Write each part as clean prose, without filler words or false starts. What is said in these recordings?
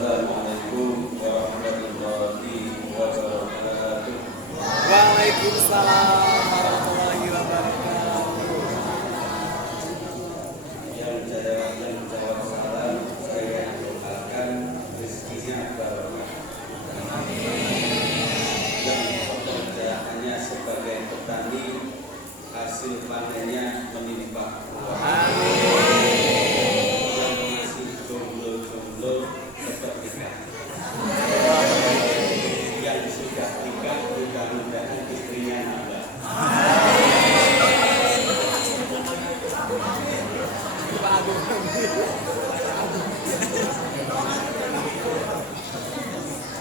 Assalamualaikum warahmatullahi wabarakatuh. Waalaikumsalam warahmatullahi wabarakatuh. Yang jawab salam saya doakan rezekinya barokah. Yang pekerjaannya sebagai petani hasil panennya melimpah ruah. Yang masih jomblo-jomblo cepat nikah. Yang sudah nikah mudah-mudahan istrinya nambah.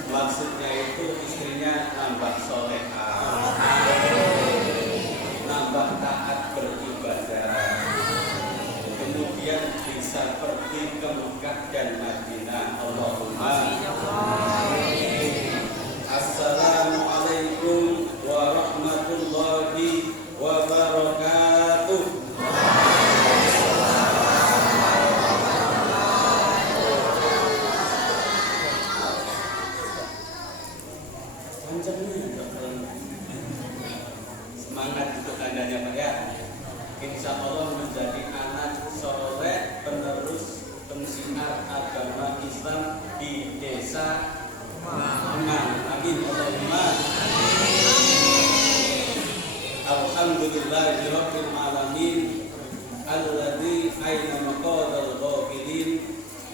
Maksudnya itu istrinya nambah solehah, nambah taat beribadah, kemudian bisa pergi ke Mekah dan Madinah. Allahumma Assalamualaikum warahmatullahi wabarakatuh. Semangat untuk tandanya Pak ya. Insya Allah menjadi anak soleh penerus pensiar agama Islam di desa Aman. Amin Allahumma. Alhamdulillahirabbil alamin alladzi aina maqadal ghafilin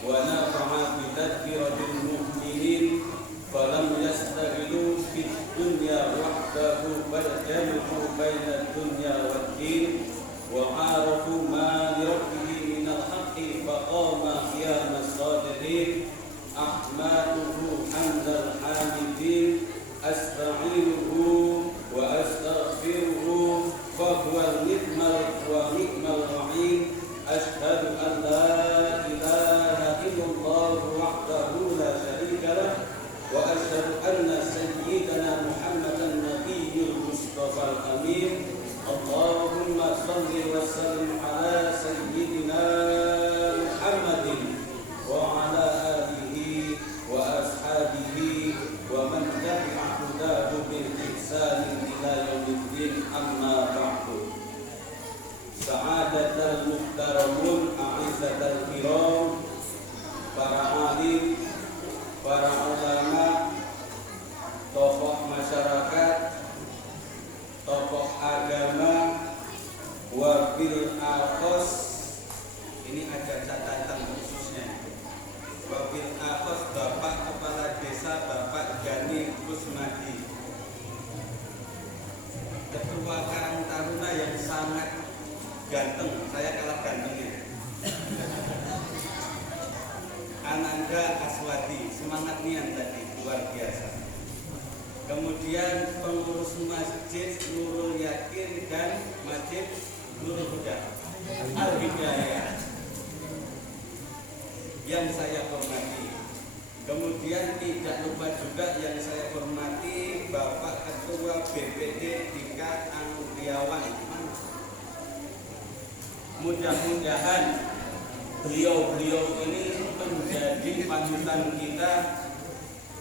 wa nafa'a bi tadbiril mu'minin falam yastahilu fid dunya wahdahu bal jamu bainad dunya wad din wa arafu ma li rabbih min al haqqi fa qama qiyamas sadiqin ahmaduhu hamdal hamidin asta'inuhu wa astaghfiruhu fa huwa ni'mal wa ni'mal mu'in asyhadu an la ilaha illallah wahdahu la syarika lah wa asyhadu anna sayyidana Muhammadan nabiyyul mustafal amin. Allahumma shalli wa sallim ala sayyidina Muhammadin wa ala alihi wa ashabihi wa man tabi'a hudahu bil ihsan ila yaumiddin amma ba'du. Sa'adatal muhtaramun a'izzatal kiram, para alim, para ulama, tokoh masyarakat, tokoh agama, wabil akhos, ini ada catatan khususnya. Wabil akhos Bapak Kepala Desa Bapak Gani Kusmadi, Ketua Karang Taruna yang sangat ganteng, saya kalah gantengnya. Ananda Aswadi, semangat nian tadi luar biasa. Kemudian pengurus Masjid Nurul Yakin dan Masjid Nurul Huda Al Hidayah yang saya hormati. Kemudian tidak lupa juga yang saya hormati Bapak Ketua BPD Dika Anggiawan. Mudah-mudahan beliau-beliau ini menjadi panutan kita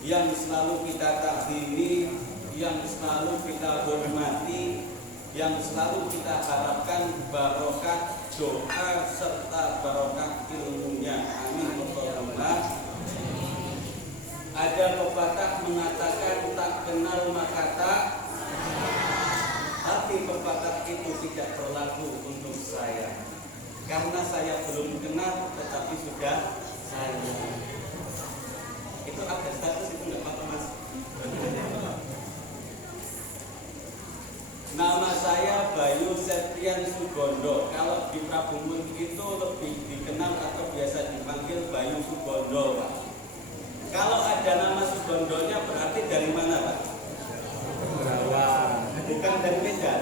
yang selalu kita takzimi, yang selalu kita hormati, yang selalu kita harapkan barokah doa serta barokah ilmunya. Amin Allahumma. Ada pepatah mengatakan tak kenal maka tak, tapi pepatah itu tidak berlaku untuk saya. Karena saya belum kenal tetapi sudah sayang. Itu ada status itu nggak apa-apa Mas. Nama saya Bayu Septian Sugondo. Kalau di Prabumun itu lebih dikenal atau biasa dipanggil Bayu Sugondo Pak. Kalau ada nama Sugondonya berarti dari mana Pak? Jawa. Bukan dari Medan.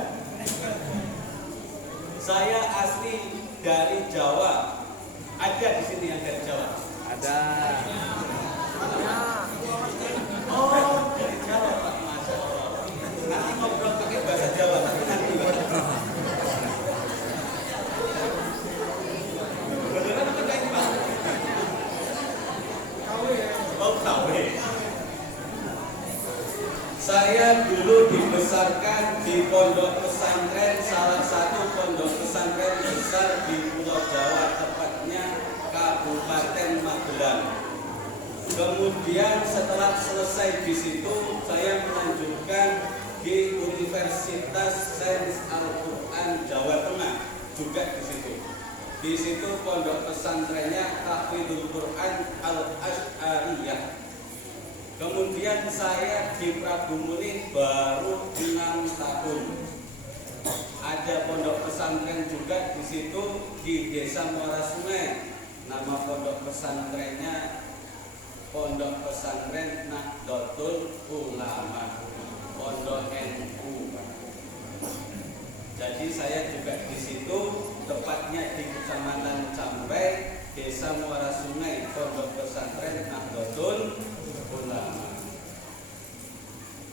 Saya asli dari Jawa, dulu dibesarkan di pondok pesantren, salah satu pondok pesantren besar di Pulau Jawa, tepatnya Kabupaten Magelang. Kemudian setelah selesai di situ, saya melanjutkan di Universitas Sains Al-Quran Jawa Tengah, juga di situ. Di situ pondok pesantrennya Tahfidzul Quran Al-Asy'ariyah. Kemudian saya di Prabu Muni baru 6 tahun. Ada pondok pesantren juga di situ di Desa Muara Sungai. Nama pondok pesantrennya Pondok Pesantren Nahdlatul Ulama, Pondok NU. Jadi saya juga di situ, tepatnya di Kecamatan Campai, Desa Muara Sungai, Pondok Pesantren Nahdlatul Ulama.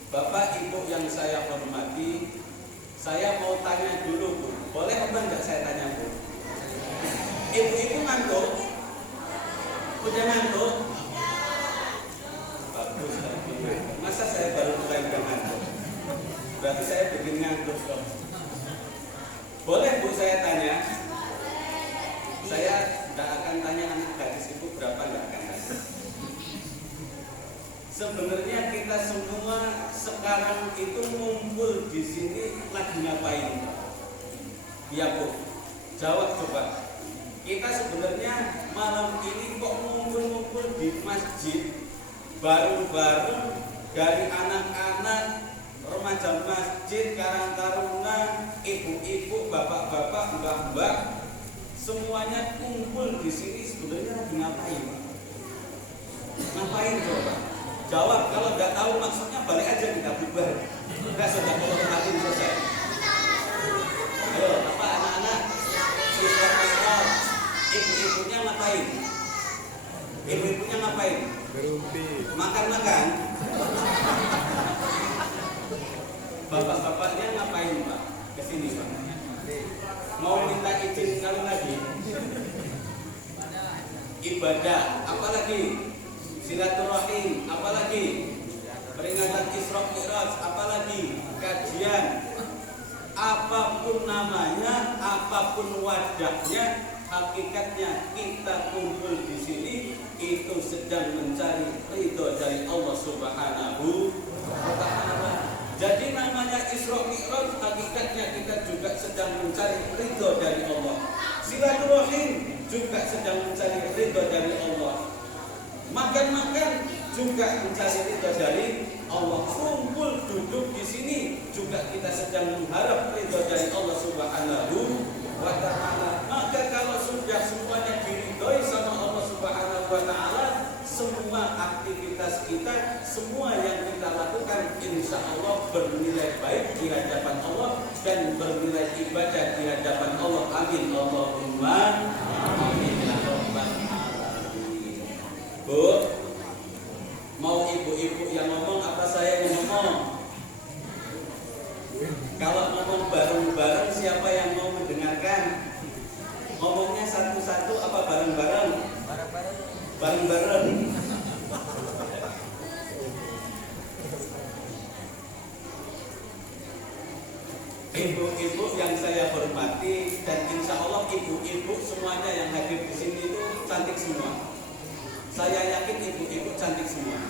Bapak Ibu yang saya hormati, saya mau tanya dulu Bu, boleh apa enggak saya tanya Bu? Ibu-ibu ngantuk? Udah ngantuk? Bagus, masa saya baru mulai udah ngantuk? Berarti saya bikin ngantuk kok. Boleh Bu saya tanya? Saya tidak akan tanya anak gadis Ibu berapa, enggak akan tanya. Sebenarnya kita semua sekarang itu ngumpul di sini lagi ngapain? Ya Bu, jawab coba. Kita sebenarnya malam ini kok ngumpul-ngumpul di masjid bareng-bareng dari anak-anak, remaja masjid, karang taruna, ibu-ibu, bapak-bapak, mbak-mbak, semuanya kumpul di sini sebenarnya lagi ngapain? Ngapain coba? Jawab. Kalau nggak tahu maksudnya balik aja kita bubar. Kita sudah kalau hati selesai. Ayo, apa anak-anak? Siswa Mikrot, ibu-ibunya ngapain? Ibu-ibunya ngapain? Berumpi. Makan-makan. Bapak-bapaknya ngapain Pak? Kesini Pak. Mau minta izin kali lagi? Ibadah, apalagi? Silaturahim, apalagi? Peringatan Isra Mi'raj, apalagi? Kajian. Apapun namanya, apapun wadahnya, hakikatnya kita kumpul di sini itu sedang mencari ridho dari Allah Subhanahu wa Ta'ala. Jadi namanya Isra Mi'raj, hakikatnya kita juga sedang mencari ridho dari Allah. Silaturahim juga sedang mencari ridho dari Allah. Makan-makan juga mencari ridho dari Allah. Kumpul duduk di sini juga kita sedang mengharap ridho dari Allah Subhanahu wa Ta'ala. Maka kalau sudah semuanya diridhoi sama Allah Subhanahu wa Ta'ala, semua aktivitas kita, semua yang kita lakukan insya Allah bernilai baik di hadapan Allah dan bernilai ibadah di hadapan Allah. Amin Allahumma amin ya rabbal alamin. Bu, mau ibu-ibu yang ngomong apa saya yang ngomong? Kalau ngomong bareng-bareng siapa yang mau mendengarkan? Ngomongnya satu-satu apa bareng-bareng? Bareng-bareng. Ibu-ibu yang saya hormati dan insya Allah ibu-ibu semuanya yang hadir di sini itu cantik semua. Saya yakin ibu-ibu cantik semua.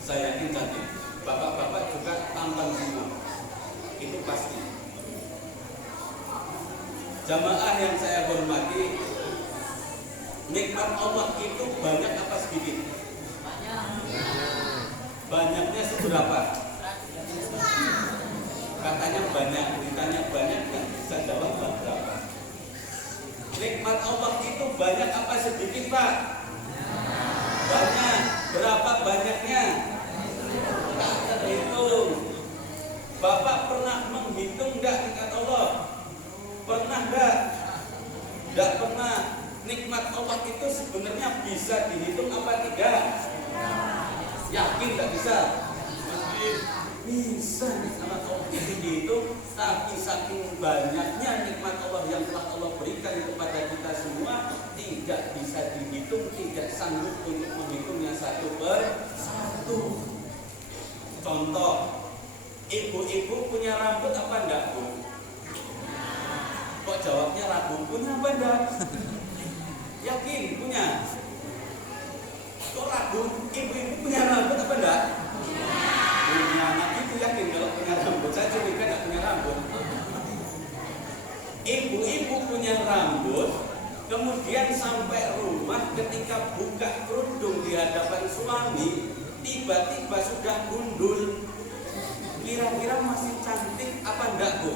Saya yakin cantik. Bapak-bapak juga tampan semua. Itu pasti. Jamaah yang saya hormati, nikmat Allah itu banyak apa sedikit? Banyaknya seberapa? Katanya banyak, ditanya banyak kan bisa jawab berapa? Nikmat Allah itu banyak apa sedikit Pak? Banyak. Berapa banyaknya? Tak terhitung. Bapak pernah menghitung enggak nikmat Allah? Pernah enggak? Enggak pernah. Nikmat Allah itu sebenarnya bisa dihitung apa tidak? Yakin enggak bisa? Bisa nikmat Allah itu dihitung, tapi saking banyaknya nikmat Allah yang telah Allah berikan kepada kita semua tidak bisa dihitung, tidak sanggup untuk menghitungnya satu per satu. Contoh, Ibu-ibu punya rambut apa enggak, Bu? Kok jawabnya ragu? Punya apa enggak? Yakin punya? Kok ragu? Ibu-ibu punya rambut apa enggak? Punya. Anak itu yakin kalau punya rambut. Saya curiga enggak punya rambut. Ibu-ibu punya rambut, kemudian sampai rumah ketika buka kerudung di hadapan suami, tiba-tiba sudah gundul. Kira-kira masih cantik apa enggak, Bu?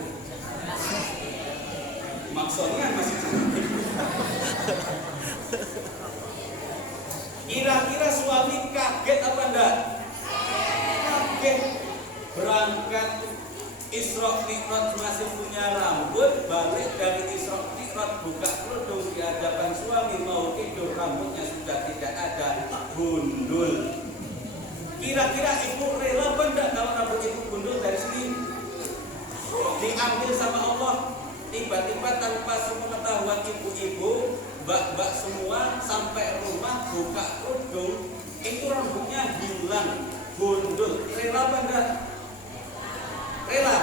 Maksudnya masih cantik. Kira-kira suami kaget apa enggak? Kaget. Berangkat Isra Mi'raj masih punya rambut, balik dari Isra Mi'raj buka kerudung di hadapan suami, mau tidur rambutnya sudah tidak ada, gundul. Kira-kira ibu rela apa enggak kalau rambut ibu gundul dari sini? Diambil sama Allah, tiba-tiba tanpa sepengetahuan ibu-ibu, mbak-mbak semua sampai rumah buka kerudung, itu rambutnya hilang, gundul. Rela apa enggak? Rela?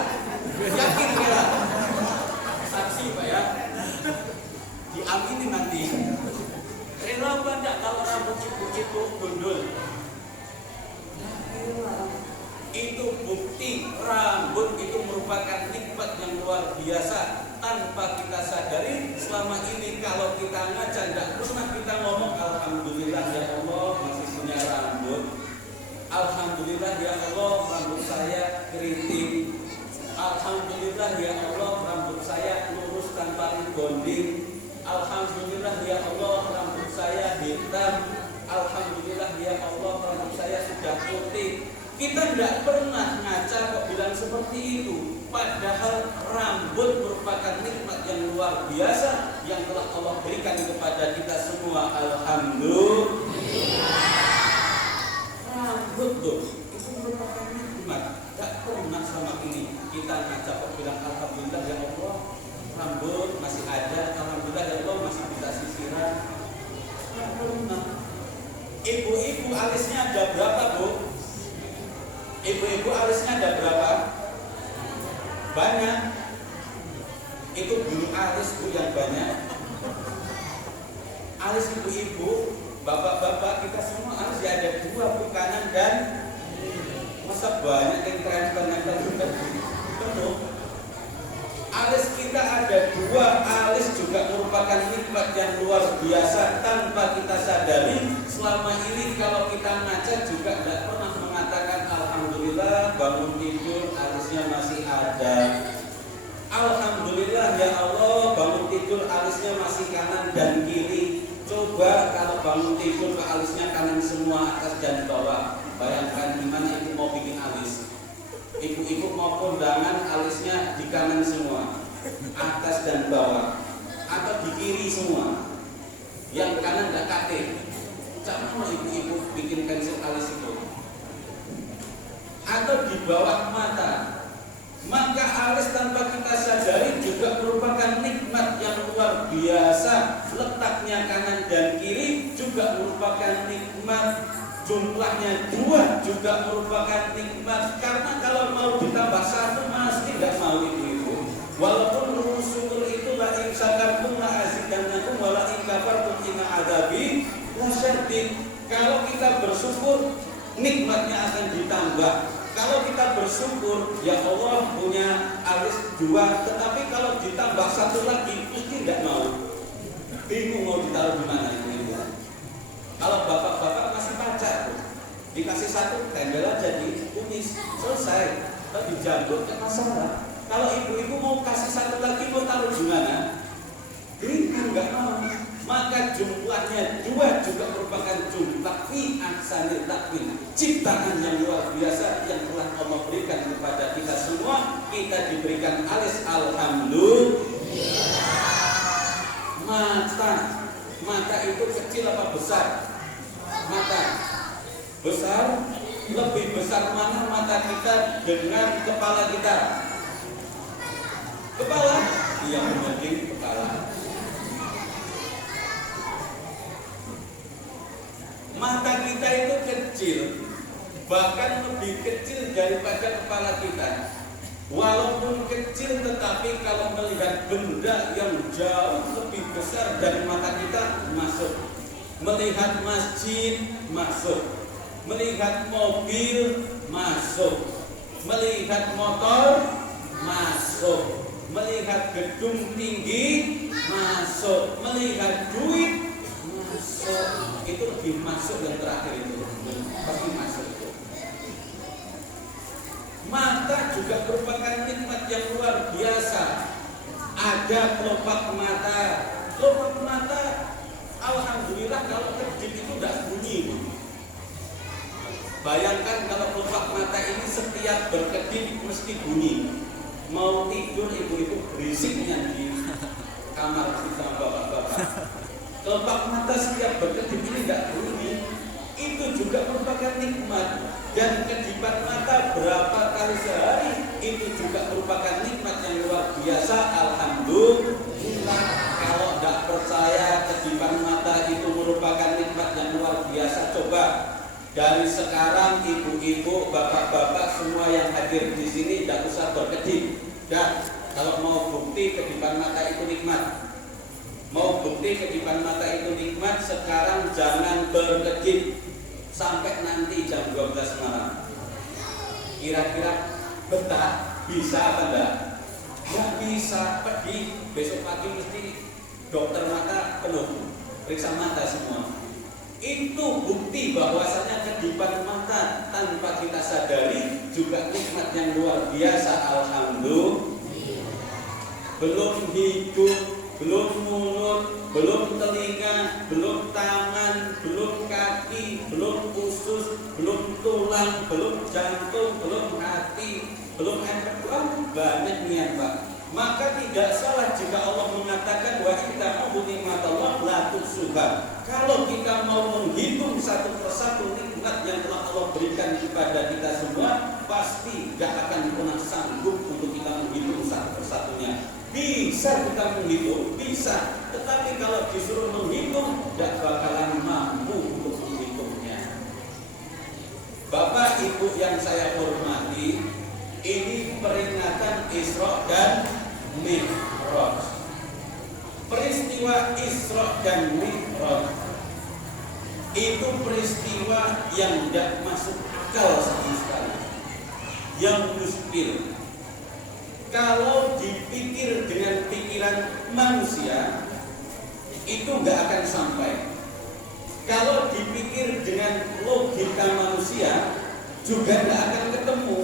Yakin rela? Saksi Pak ya? Diaminin nanti. Rela apa enggak kalau rambut ibu-ibu gundul? Itu bukti rambut itu merupakan nikmat yang luar biasa. Tanpa kita sadari, selama ini kalau kita ngaca tidak pernah kita ngomong alhamdulillah ya Allah masih punya rambut. Alhamdulillah ya Allah rambut saya keriting. Alhamdulillah ya Allah rambut saya lurus tanpa rebonding. Alhamdulillah ya Allah rambut saya hitam. Alhamdulillah ya Allah rambut saya sudah putih. Kita tidak pernah ngaca kok bilang seperti itu. Padahal rambut merupakan nikmat yang luar biasa yang telah Allah berikan kepada kita semua. Alhamdulillah. Rambut loh, itu merupakan nikmat. Tidak pernah selama ini kita ngaca kok bilang alhamdulillah ya Allah rambut masih ada, alhamdulillah ya Allah masih bisa sisiran. Tidak pernah. Ibu-ibu alisnya ada berapa, Bu? Ibu-ibu alisnya ada berapa? Banyak. Itu bulu alis, Bu, yang banyak. Alis ibu-ibu, bapak-bapak kita semua alis ya ada dua, Bu, kanan dan masa banyak yang keren-keren penuh. Alis kita ada dua, alis juga merupakan nikmat yang luar biasa tanpa kita sadari. Selama ini kalau kita ngaca juga tidak pernah mengatakan alhamdulillah bangun tidur alisnya masih ada. Alhamdulillah ya Allah bangun tidur alisnya masih kanan dan kiri. Coba kalau bangun tidur ke alisnya kanan semua atas dan bawah. Bayangkan gimana ibu mau bikin alis. Ibu-ibu mau kondangan alisnya di kanan semua, atas dan bawah, atau di kiri semua. Yang kanan tidak katik. Cara mau ibu-ibu bikin pensil alis itu? Atau di bawah mata. Maka alis tanpa kita sadari juga merupakan nikmat yang luar biasa. Letaknya kanan dan kiri juga merupakan nikmat. Jumlahnya dua juga merupakan nikmat. Karena kalau mau ditambah satu pasti tidak mau ibu-ibu. Walaupun rumus syukur itu la in syakartum la azidannakum wa la in kafartum inna adzabi lasyadid. Kalau kita bersyukur nikmatnya akan ditambah. Kalau kita bersyukur ya Allah punya alis dua, tetapi kalau ditambah satu lagi mesti tidak mau. Bingung mau ditaruh di mana ini. Kalau bapak-bapak masih pacar, dikasih satu tembel aja di kumis, selesai. Kalau dijambut kan masalah. Kalau ibu-ibu mau kasih satu lagi mau taruh di mana? Bingung nggak mau. Maka jumlahnya dua juga merupakan jumlah fi ahsanil takwin, ciptaan yang luar biasa yang telah Allah berikan kepada kita semua. Kita diberikan alis, alhamdulillah. Mata itu kecil apa besar? Mata besar. Lebih besar mana mata kita dengan kepala kita? Kepala? Iya, mending kepala. Mata kita itu kecil, bahkan lebih kecil daripada kepala kita. Walaupun kecil, tetapi kalau melihat benda yang jauh lebih besar dari mata kita, masuk. Melihat masjid, masuk. Melihat mobil, masuk. Melihat motor, masuk. Melihat gedung tinggi, masuk. Melihat duit, masuk. Itu lebih masuk yang terakhir itu. Pasti masuk itu. Mata juga merupakan nikmat yang luar biasa. Ada kelopak mata. Kelopak mata, alhamdulillah kalau kedip itu tidak bunyi. Bayangkan kalau kelopak mata ini setiap berkedip mesti bunyi. Mau tidur ibu-ibu berisiknya di kamar kita bapak-bapak. Kelopak mata setiap berkedip ini tidak bunyi. Itu juga merupakan nikmat. Dan kedipan mata berapa kali sehari itu juga merupakan nikmat yang luar biasa. Alhamdulillah. Kalau tidak percaya kedipan mata itu merupakan nikmat yang luar biasa, coba dari sekarang ibu-ibu, bapak-bapak semua yang hadir di sini tidak usah berkedip. Dan kalau mau bukti kedipan mata itu nikmat, mau bukti kedipan mata itu nikmat, sekarang jangan berkedip sampai nanti jam 12 malam. Kira-kira betah? Bisa apa enggak? Enggak bisa, pergi besok pagi mesti dokter mata penuh, periksa mata semua. Itu bukti bahwasanya kedipan mata tanpa kita sadari juga nikmat yang luar biasa. Alhamdulillah. Belum hidung, belum mulut, belum telinga, belum tangan, belum kaki, belum usus, belum tulang, belum jantung, belum hati, belum empedu, banyak niat Pak. Maka tidak salah jika Allah mengatakan wa kita mau nikmat Allah la tuhsuha. Kalau kita mau menghitung satu persatu nikmat yang telah Allah berikan kepada kita semua, pasti tidak akan pernah sanggup untuk kita menghitung satu persatunya. Bisa kita menghitung, bisa. Tetapi kalau disuruh menghitung, tidak bakalan mampu untuk menghitungnya. Bapak Ibu yang saya hormati, ini peringatan Isra dan Mi'raj. Peristiwa Isra dan Mi'raj itu peristiwa yang tidak masuk akal sama sekali, yang mustahil. Kalau dipikir dengan pikiran manusia itu nggak akan sampai. Kalau dipikir dengan logika manusia juga nggak akan ketemu.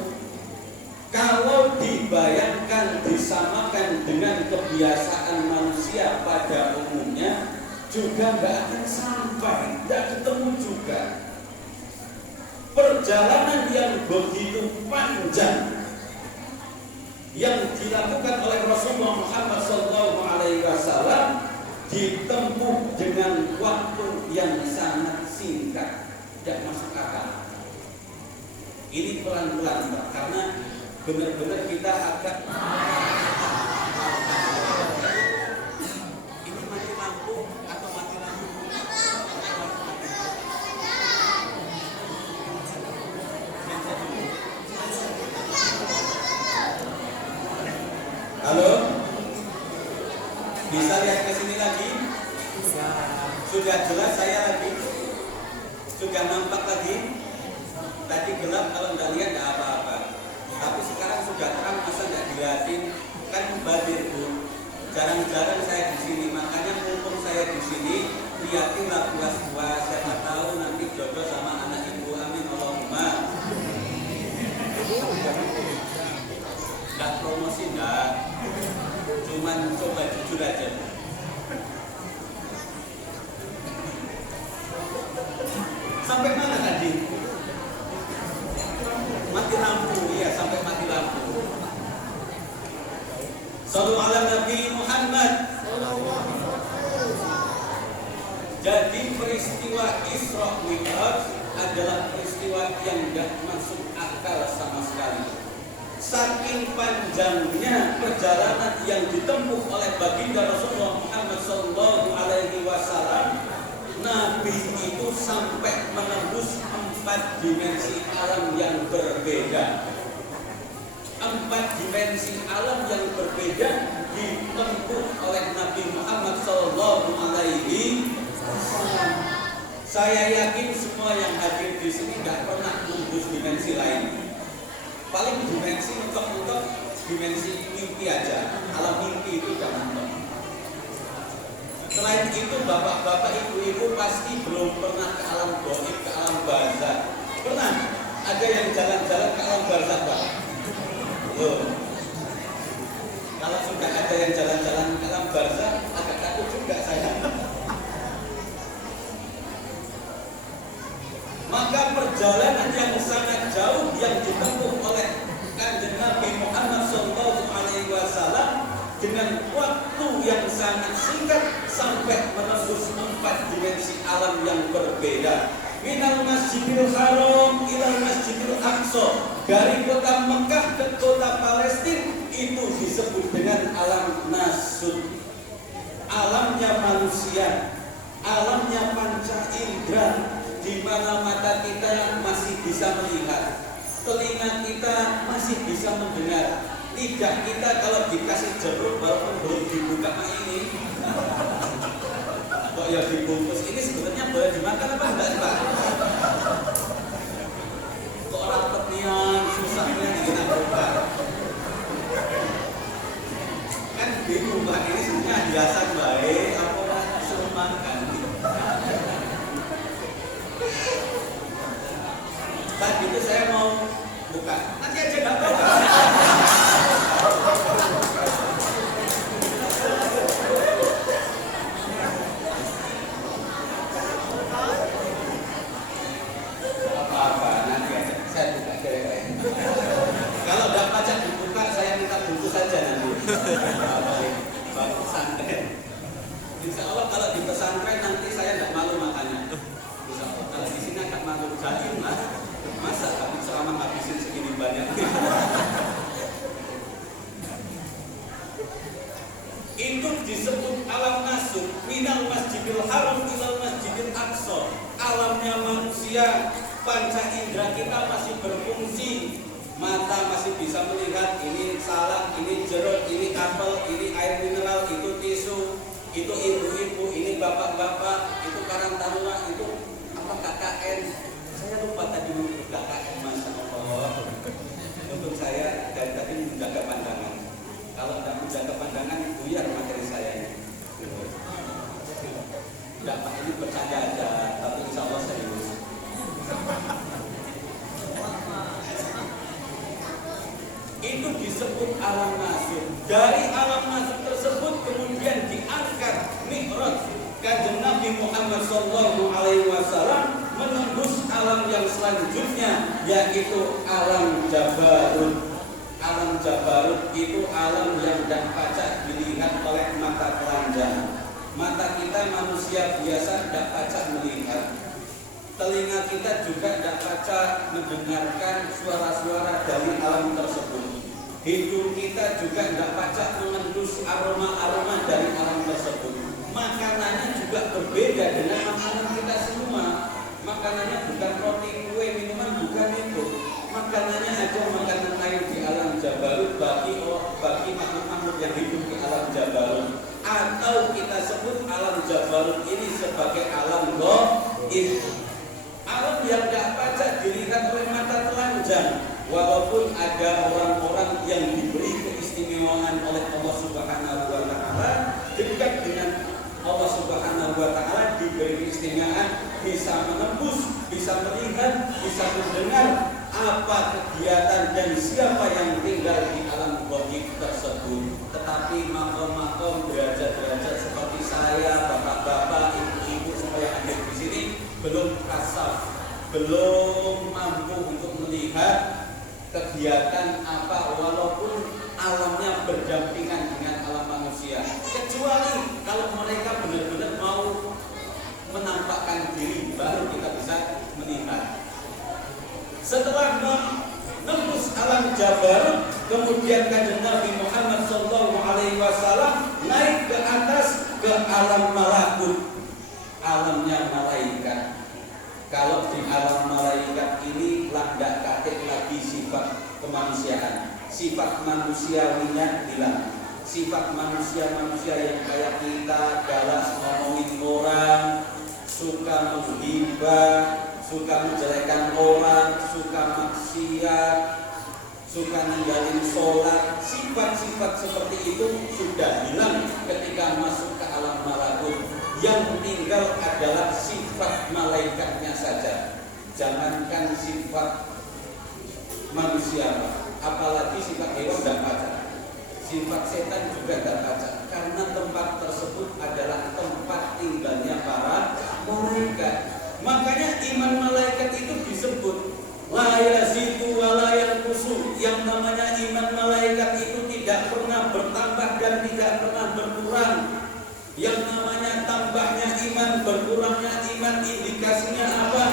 Kalau dibayangkan disamakan dengan kebiasaan manusia pada umumnya juga nggak akan sampai, nggak ketemu juga. Perjalanan yang begitu panjang yang dilakukan oleh Rasulullah Muhammad SAW ditempuh dengan waktu yang sangat singkat, tidak masuk akal. Ini pelan-pelan Pak, karena benar-benar kita akan ini mati lampu atau mati lampu. Halo, bisa lihat ke sini lagi? Sudah jelas saya lagi? Sudah nampak lagi? Tadi gelap, kalau nggak lihat nggak apa-apa. Tapi sekarang sudah terang, masa nggak dilihatin? Kan membadir Bu. Jarang-jarang saya di sini, makanya mumpung saya di sini, lihatinlah puas-puas. Siapa tahu nanti jodoh sama anak ibu. Amin Allahumma. Nggak promosi nggak, cuman coba jujur aja. Sampai mana tadi? Mati lampu, iya sampai mati lampu. Sallu ala Nabi Muhammad. Jadi peristiwa Isra Mi'raj adalah peristiwa yang tidak masuk akal sama sekali. Saking panjangnya perjalanan yang ditempuh oleh baginda Rasulullah Muhammad SAW, Nabi itu sampai menembus 4 dimensi alam yang berbeda. 4 dimensi alam yang berbeda ditempuh oleh Nabi Muhammad SAW. Saya yakin semua yang hadir di sini nggak pernah tembus dimensi lain. Paling dimensi untuk dimensi mimpi aja. Alam mimpi itu udah mantap. Selain itu bapak-bapak, ibu-ibu pasti belum pernah ke alam gaib, ke alam barzakh. Pernah? Ada yang jalan-jalan ke alam barzakh, Pak? Belum. Kalau sudah ada yang jalan-jalan ke alam barzakh, agak takut juga saya. Maka perjalanan yang sangat jauh yang ditempuh oleh Kanjeng Nabi Muhammad SAW dengan waktu yang sangat singkat sampai menembus 4 dimensi alam yang berbeda. Minal Masjidil Haram ilal Masjidil Aqsa, dari kota Mekah ke kota Palestina, itu disebut dengan alam nasud. Alamnya manusia, alamnya panca indera, di mana mata kita masih bisa melihat, telinga kita masih bisa mendengar, lidah kita kalau dikasih jeruk walaupun belum dibuka ini kok ya dibungkus, ini sebenarnya boleh dimakan apa enggak Pak? Kok rapet nian, susahnya kita buka. Kan bingung Pak, ini sebenarnya hiasan baik apa suruh makan. Tadi itu saya mau buka, nanti aja nggak apa-apa. Apa-apa, nanti aja. Saya buka kira-kira. Kalau nggak pajak dibuka, saya minta bungkus saja nanti. Baik, pesantren. Insya Allah kalau di pesantren nanti saya nggak malu makannya. Insya Allah. Kalau di sini agak malu jahin lah. Masa kamu selama ngabisin segini banyak? Itu disebut alam nasud. Minal Masjidil Haram ilal Masjidil Aqsa. Alamnya manusia, panca indera kita masih berfungsi. Mata masih bisa melihat, ini salak, ini jeruk, ini apel, ini air mineral, itu tisu, itu ibu-ibu, ini bapak-bapak, itu karang taruna, itu apa KKN. Saya lupa tadi KKN, Masya Allah. Untuk saya dari tadi menjaga pandangan. Kalau tidak menjaga pandangan, buyar materi saya ini. Tidak Pak, ini bercanda aja, tapi insya Allah serius. Itu disebut alam nasud. Dari alam nasud tersebut kemudian diangkat mi'raj Kanjeng Nabi Muhammad SAW menembus alam yang selanjutnya, yaitu alam Jabarut. Alam Jabarut itu alam yang tidak pacak dilihat oleh mata telanjang. Mata kita manusia biasa tidak pacak melihat. Telinga kita juga tidak pacak mendengarkan suara-suara dari alam tersebut. Hidung kita juga tidak pacak mengendus aroma-aroma dari alam tersebut. Makanannya juga berbeda dengan makanan kita semua. Makanannya bukan roti, kue, minuman, bukan itu. Makanannya aja makanan lain di alam Jabarut bagi makhluk-makhluk yang hidup di alam Jabarut. Atau kita sebut alam Jabarut ini sebagai alam gaib. Alam yang tidak pacak dilihat oleh mata telanjang. Walaupun ada orang-orang yang diberi keistimewaan oleh Allah Subhanahu wa Ta'ala, dekat dengan Allah Subhanahu wa Ta'ala, diberi keistimewaan, bisa menembus, bisa melihat, bisa mendengar apa kegiatan dan siapa yang tinggal di alam gaib tersebut. Tetapi makom-makom derajat-derajat seperti saya, bapak-bapak, ibu-ibu semua yang hadir di sini belum kasaf, belum mampu untuk melihat kegiatan apa, walaupun alamnya berdampingan dengan alam manusia, kecuali kalau mereka benar-benar mau menampakkan diri, baru kita bisa melihat. Setelah menembus alam Jabarut, kemudian Kanjeng Nabi Muhammad SAW naik ke atas ke alam malakut, alamnya malaikat. Kalau di alam malaikat ini tidak katik lagi sifat kemanusiaan, sifat manusiawinya hilang. Sifat manusia yang kayak kita, galas ngomongin orang, suka menghibah, suka menjelekkan orang, suka maksiat, suka ninggalin sholat. Sifat-sifat seperti itu sudah hilang ketika masuk ke alam malakut. Yang tinggal adalah sifat malaikatnya saja. Jangankan sifat manusia, apalagi sifat hewan dan baca. Sifat setan juga tidak baca, karena tempat tersebut adalah tempat tinggalnya para malaikat. Makanya iman malaikat itu disebut la yazidu wa la yanqusu. Yang namanya iman malaikat itu tidak pernah bertambah dan tidak pernah berkurang. Yang namanya tambahnya iman, berkurangnya iman, indikasinya apa?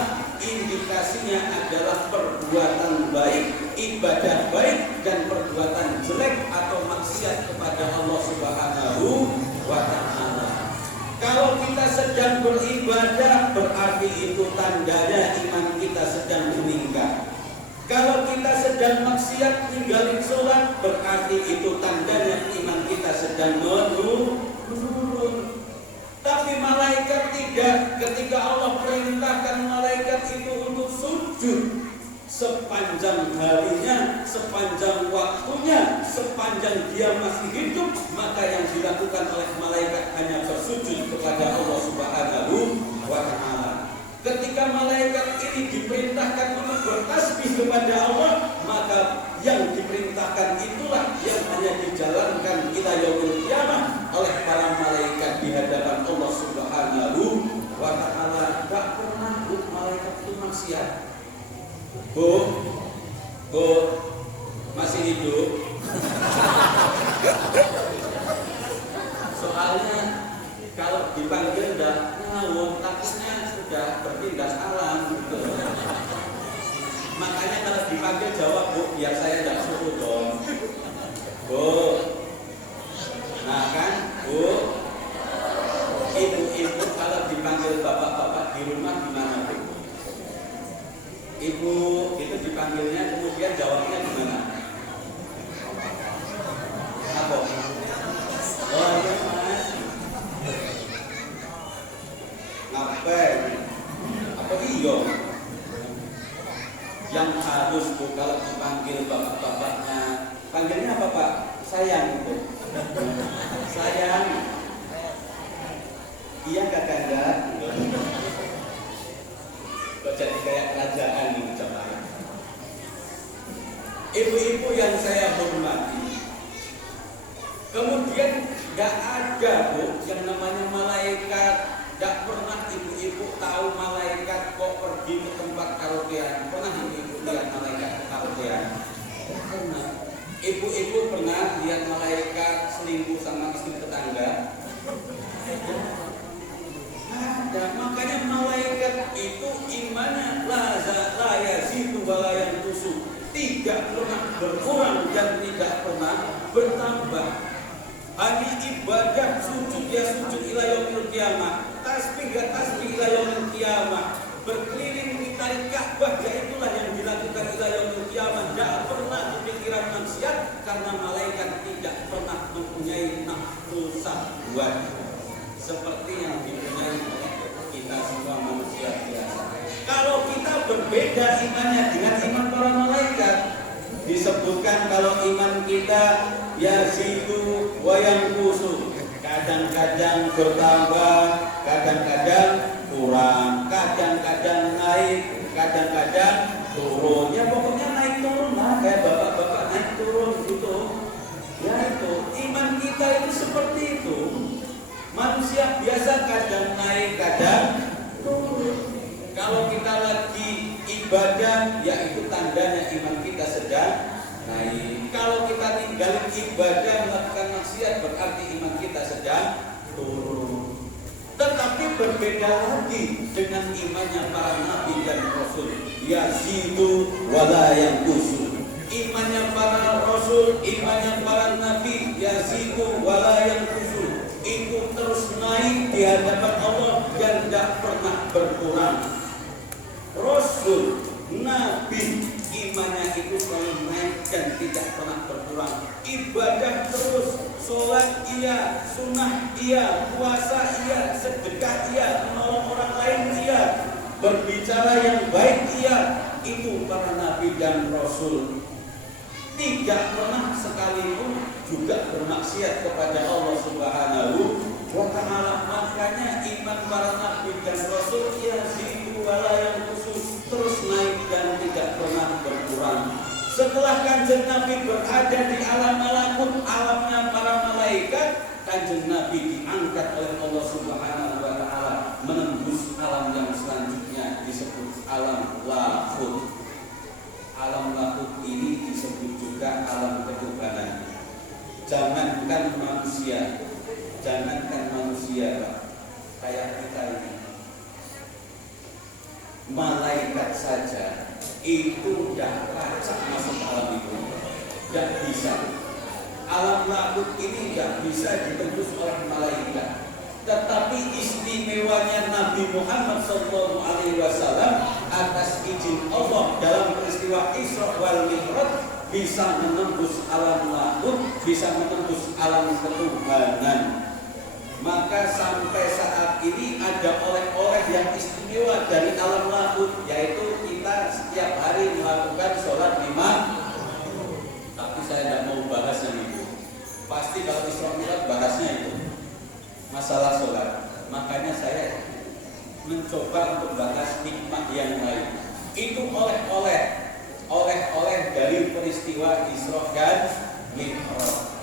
Indikasinya adalah perbuatan baik, ibadah baik, dan perbuatan jelek atau maksiat kepada Allah Subhanahu wa Ta'ala. Kalau kita sedang beribadah, berarti itu tandanya iman kita sedang meningkat. Kalau kita sedang maksiat, ninggalin sholat, berarti itu tandanya iman kita sedang menurun. Tapi malaikat tidak. Ketika Allah perintahkan malaikat itu untuk sujud, sepanjang harinya, sepanjang waktunya, sepanjang dia masih hidup, maka yang dilakukan oleh malaikat hanya bersujud kepada Allah Subhanahu wa Ta'ala. Ketika malaikat ini diperintahkan untuk bertasbih kepada Allah, maka yang diperintahkan itulah yang hanya dijalankan ila yaumil qiyamah oleh para malaikat di hadapan Allah Subhanahu wa Ta'ala. Tak pernah malaikat itu maksiat. Bu, masih hidup? Soalnya kalau dipanggil udah ngawur, takutnya sudah bertindak alam gitu. Makanya kalau dipanggil jawab, Bu, biar saya tidak suruh dong. Bu, nah kan, Bu, ibu-ibu kalau dipanggil bapak-bapak di rumah gimana, Bu? Ibu itu dipanggilnya kemudian jawabnya gimana? Apa? Oh iya Mas. Ngapain? Apa iyo? Yang harus Bu kalau dipanggil bapak-bapaknya, panggilnya apa Pak? Sayang Bu. Sayang. Iya Kakanda. Kok jadi kayak kerajaan nih ucapannya. Ibu-ibu yang saya hormati, kemudian gak ada Bu yang namanya malaikat. Gak pernah ibu-ibu tahu malaikat kok pergi ke tempat karaokean. Pernah ibu-ibu lihat malaikat ke karaokean? Pernah. Ibu-ibu pernah lihat malaikat selingkuh sama istri tetangga? Ada. Makanya malaikat itu imannya la yazidu wa la yanqusu, tidak pernah berkurang dan tidak pernah bertambah. Hanya ibadah sujud ya sujud ila yaumil qiyamah, tasbih ya tasbih ila yaumil qiyamah, berkeliling di tarik Ka'bah ya itulah yang dilakukan ila yaumil qiyamah. Tidak pernah kepikiran maksiat karena malaikat tidak pernah mempunyai nafsu syahwat seperti yang dipunyai oleh kita semua manusia biasa. Kalau kita berbeda imannya dengan iman para malaikat, disebutkan kalau iman kita yazidu wa yanqusu, kadang-kadang bertambah, kadang-kadang kurang, kadang-kadang naik, kadang-kadang turun. Ya pokoknya naik turun lah, kayak bapak-bapak naik turun gitu. Ya itu iman kita itu seperti itu. Manusia biasa kadang naik, kadang turun. Kalau kita lagi ibadah, ya itu tandanya iman kita sedang naik. Kalau kita tinggalin ibadah, melakukan maksiat, berarti iman kita sedang turun. Tetapi berbeda lagi dengan imannya para nabi dan rasul. Yazidu wa la yanqusu. Imannya para rasul, imannya para nabi, yazidu wa la yanqusu, itu terus naik di hadapan Allah dan tidak pernah berkurang. Rasul, Nabi, imannya itu selalu naik dan tidak pernah berkurang. Ibadah terus, sholat iya, sunnah iya, puasa iya, sedekah iya, menolong orang lain iya, berbicara yang baik iya. Itu para Nabi dan Rasul. Tidak pernah sekalipun juga bermaksiat kepada Allah Subhanahu wa Ta'ala. Makanya iman para Nabi dan Rasul yazidu wala yanqus, terus naik dan tidak pernah berkurang. Setelah Kanjeng Nabi berada di alam malakut, alamnya para malaikat, Kanjeng Nabi diangkat oleh Allah Subhanahu wa Ta'ala menembus alam yang selanjutnya disebut alam lahut. Alam lahut ini disebut juga alam ketuhanan. Jangankan manusia, Pak, kayak kita ini, malaikat saja itu tidak pacak masuk alam itu, tidak bisa. Alam lahut ini tidak bisa ditembus oleh malaikat. Tetapi istimewanya Nabi Muhammad SAW atas izin Allah dalam peristiwa Isra wal Mi'raj bisa menembus alam lahut, bisa menembus alam ketuhanan. Maka sampai saat ini ada oleh-oleh yang istimewa dari alam lahut, yaitu kita setiap hari melakukan sholat 5. Tapi saya tidak mau bahas yang itu. Pasti kalau Isra Mi'raj bahasnya itu masalah sholat. Makanya saya mencoba untuk bahas nikmat yang lain. Itu oleh-oleh dari peristiwa Isra dan Mi'raj.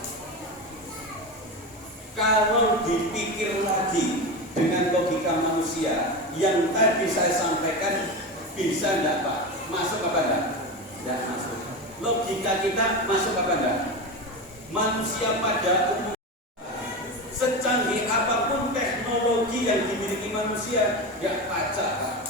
Kalau dipikir lagi dengan logika manusia yang tadi saya sampaikan, bisa enggak Pak? Masuk apa enggak? Enggak masuk. Logika kita masuk apa enggak? Manusia pada umumnya, secanggih apapun teknologi yang dimiliki manusia, enggak pacak.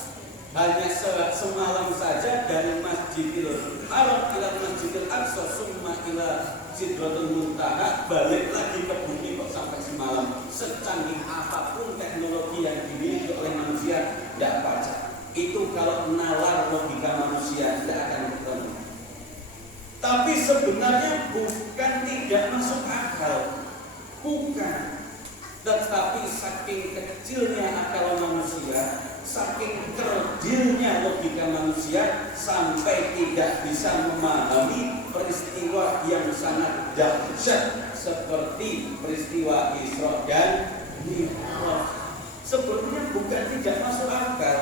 Hanya semalam saja dari Masjidil Haram ila Masjidil Aqsa summa ila Sidratul Muntaha, balik lagi ke bumi kok sampai semalam. Secanggih apapun teknologi yang dimiliki oleh manusia, tidak pacak. Itu kalau nalar logika manusia tidak akan ketemu. Tapi sebenarnya bukan tidak masuk akal, bukan. Tetapi saking kecilnya akal manusia, saking kerdilnya logika manusia, sampai tidak bisa memahami peristiwa yang sangat dahsyat seperti peristiwa Isra dan Mi'raj. Sebenarnya bukan tidak masuk akal,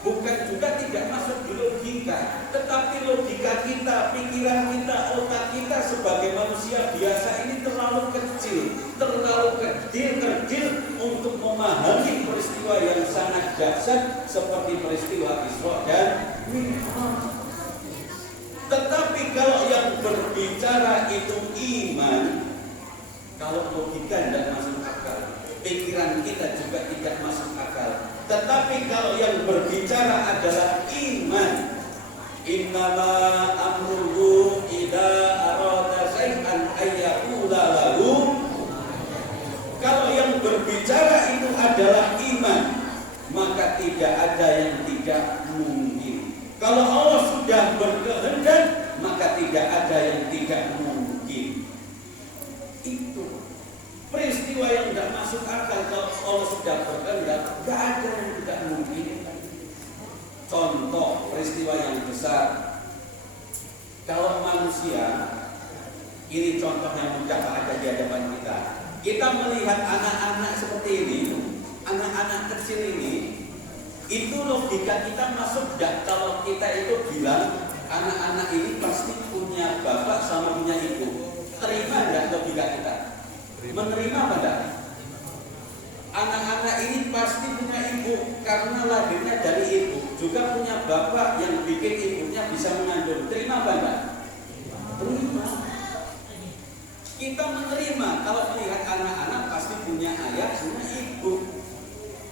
bukan juga tidak masuk di logika, tetapi logika kita, pikiran kita, otak kita sebagai manusia biasa ini terlalu kecil, terlalu kerdil untuk memahami peristiwa yang sangat dahsyat seperti peristiwa Isra dan Mi'raj. Tetapi kalau yang berbicara itu iman, kalau logika tidak masuk akal, pikiran kita juga tidak masuk akal. Tetapi kalau yang berbicara adalah iman, innama amruhu idza arada syai'an ayyaqula lahu. Kalau yang berbicara itu adalah iman, maka tidak ada yang tidak mungkin. Kalau Allah sudah berkehendak, maka tidak ada yang tidak mungkin. Itu peristiwa yang tidak masuk akal. Kalau Allah sudah berkehendak, tidak ada yang tidak mungkin. Contoh peristiwa yang besar, kalau manusia, ini contoh yang mudah ada di hadapan kita. Kita melihat anak-anak seperti ini, anak-anak kecil ini, itu logika kita masuk tidak? Kalau kita itu bilang anak-anak ini pasti punya bapak sama punya ibu, terima tidak logika kita? Menerima apa enggak? Anak-anak ini pasti punya ibu karena lahirnya dari ibu, juga punya bapak yang bikin ibunya bisa mengandung, terima apa enggak? Terima. Kita menerima kalau melihat anak-anak pasti punya ayah, punya ibu.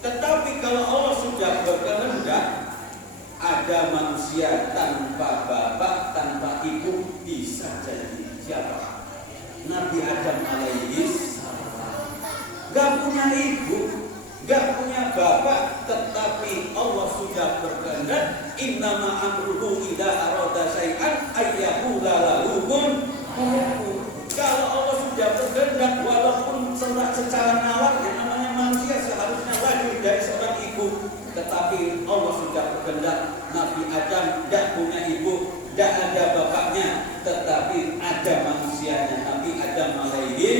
Tetapi kalau Allah sudah berkehendak, ada manusia tanpa bapak, tanpa ibu, bisa jadi siapa? Nabi Adam alaihi salam. Gak punya ibu, gak punya bapak, tetapi Allah sudah berkehendak Innama amruhu idza arada syai'an ayyaqula lahu kun fayakun. Kalau Allah sudah berkehendak, walaupun secara nalar yang namanya manusia seharusnya lahir dari seorang ibu, tetapi Allah sudah berkehendak. Nabi Adam tidak punya ibu, tidak ada bapaknya, tetapi ada manusianya. Nabi Adam alaihi